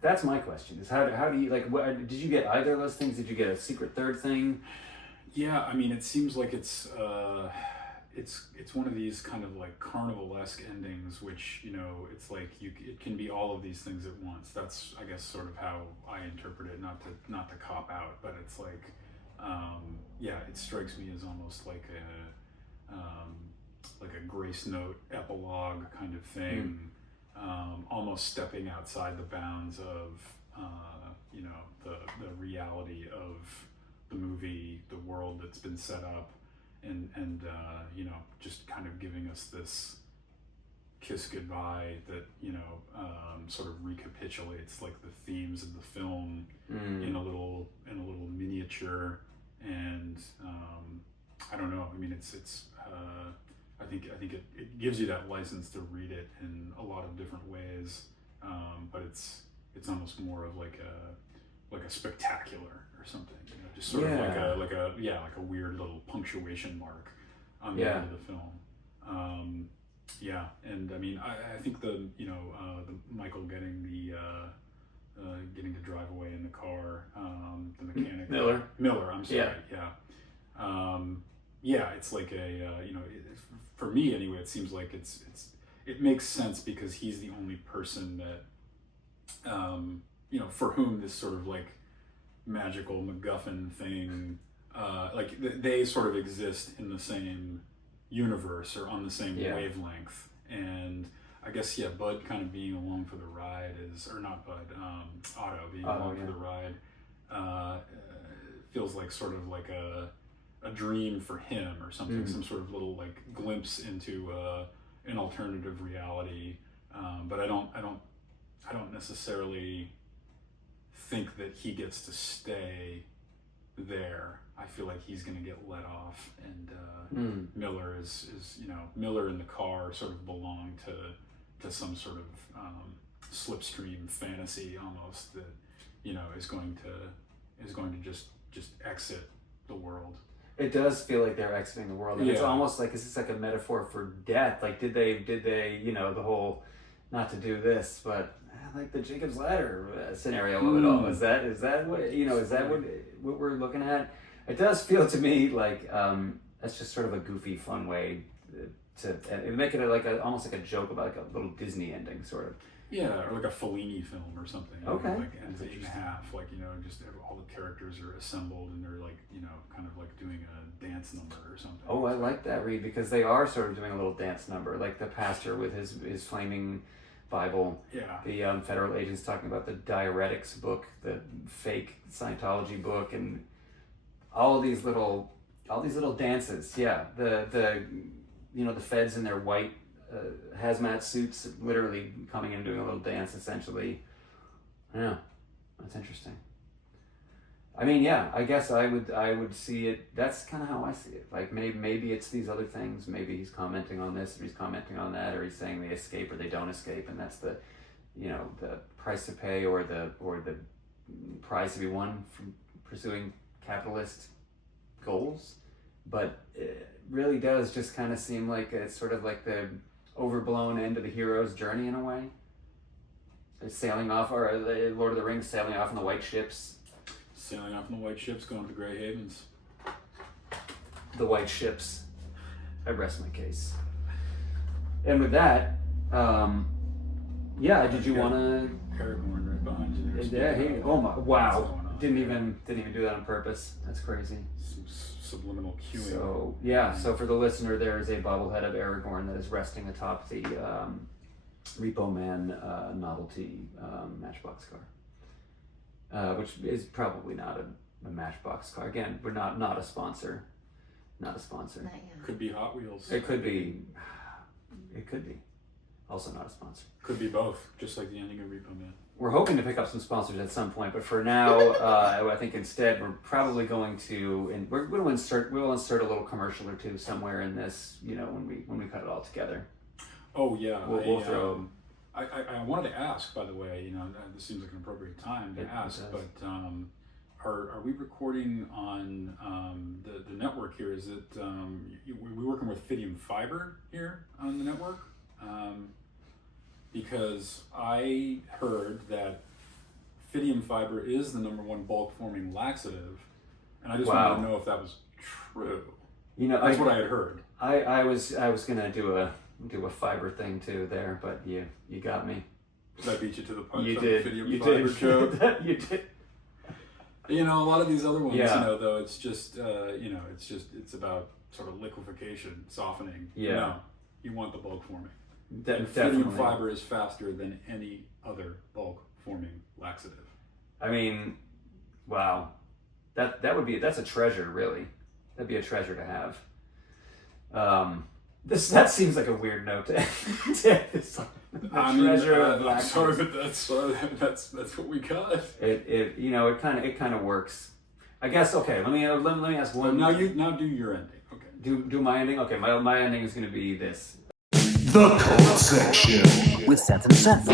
that's my question: is how do you did you get either of those things? Did you get a secret third thing? Yeah, I mean, it seems like it's one of these kind of like carnival-esque endings, which it's like it can be all of these things at once. That's, I guess, sort of how I interpret it. Not to cop out, but it's like it strikes me as almost like a grace note epilogue kind of thing. Almost stepping outside the bounds of the reality of the movie, the world that's been set up, and just kind of giving us this kiss goodbye that sort of recapitulates like the themes of the film in a little miniature. And I don't know, I mean, it's I think it gives you that license to read it in a lot of different ways, but it's almost more of like a spectacular or something, just sort of like a weird little punctuation mark on the end of the film. And I mean, I think the Michael getting to drive away in the car, the mechanic Miller, I'm sorry, it's like for me anyway, it seems like it makes sense because he's the only person that for whom this sort of like magical MacGuffin thing, they sort of exist in the same universe or on the same wavelength. And I guess Bud kind of being along for the ride Otto being along for the ride feels like sort of like a dream for him or something, some sort of little like glimpse into an alternative reality. But I don't necessarily think that he gets to stay there. I feel like he's going to get let off, and Miller is Miller in the car sort of belong to some sort of slipstream fantasy almost that is going to just exit the world. It does feel like they're exiting the world, and it's almost like, is this like a metaphor for death? Like, did they the whole, not to do this, but like the Jacob's Ladder scenario of it all? Is that what we're looking at? It does feel to me like that's just sort of a goofy, fun way to make it almost like a joke about like a little Disney ending, sort of. Yeah, or like a Fellini film or something. Okay. Like ends in half, like just all the characters are assembled and they're like kind of like doing a dance number or something. Oh, I like that read, because they are sort of doing a little dance number, like the pastor with his flaming Bible. Yeah. The federal agents talking about the diuretics book, the fake Scientology book, and all these little dances. Yeah, the feds in their white hazmat suits, literally coming in and doing a little dance, essentially. Yeah, that's interesting. I mean, yeah, I guess I would see it. That's kind of how I see it. Like maybe it's these other things. Maybe he's commenting on this, or he's commenting on that, or he's saying they escape or they don't escape, and that's the price to pay or the prize to be won from pursuing capitalist goals. But it really does just kind of seem like it's sort of like the overblown end of the hero's journey in a way. They're sailing off, or Lord of the Rings sailing off in the white ships. Sailing off in the white ships, going to the Grey Havens. The white ships. I rest my case. And with that, did you want to... Aragorn right behind you. Oh my! Wow! on. Didn't even do that on purpose. That's crazy. Some subliminal cueing. So yeah. So for the listener, there is a bobblehead of Aragorn that is resting atop the Repo Man novelty Matchbox car, which is probably not a Matchbox car. Again, we're not a sponsor. Not a sponsor. Not yet. Could be Hot Wheels. It could be. It could be. Also not a sponsor. Could be both, just like the ending of Repo Man. We're hoping to pick up some sponsors at some point, but for now, I think instead we're probably going to, and we'll insert a little commercial or two somewhere in this, when we cut it all together. Oh yeah, we'll throw. I wanted to ask, by the way, this seems like an appropriate time to ask, but are we recording on the network here? Is it we're working with Fidium Fiber here on the network? Because I heard that Fidium Fiber is the #1 bulk forming laxative, and I just wanted to know if that was true. That's what I had heard. I was gonna do a fiber thing too there, but you got me. Did I beat you to the punch? You on did. The Fidium You Fiber did. joke? You did. A lot of these other ones, Yeah. Though it's just, it's about sort of liquefaction, softening. Yeah. No, you want the bulk forming. Definitely. Fidium Fiber is faster than any other bulk forming laxative. I mean, wow, that's a treasure, really. That'd be a treasure to have. That seems like a weird note to treasure of I'm sorry, but that's what we got. It kind of works. I guess. Okay, let me ask one. Now do your ending. Okay. Do my ending. Okay, my ending is going to be this. The Cult Section with Seth and Seth.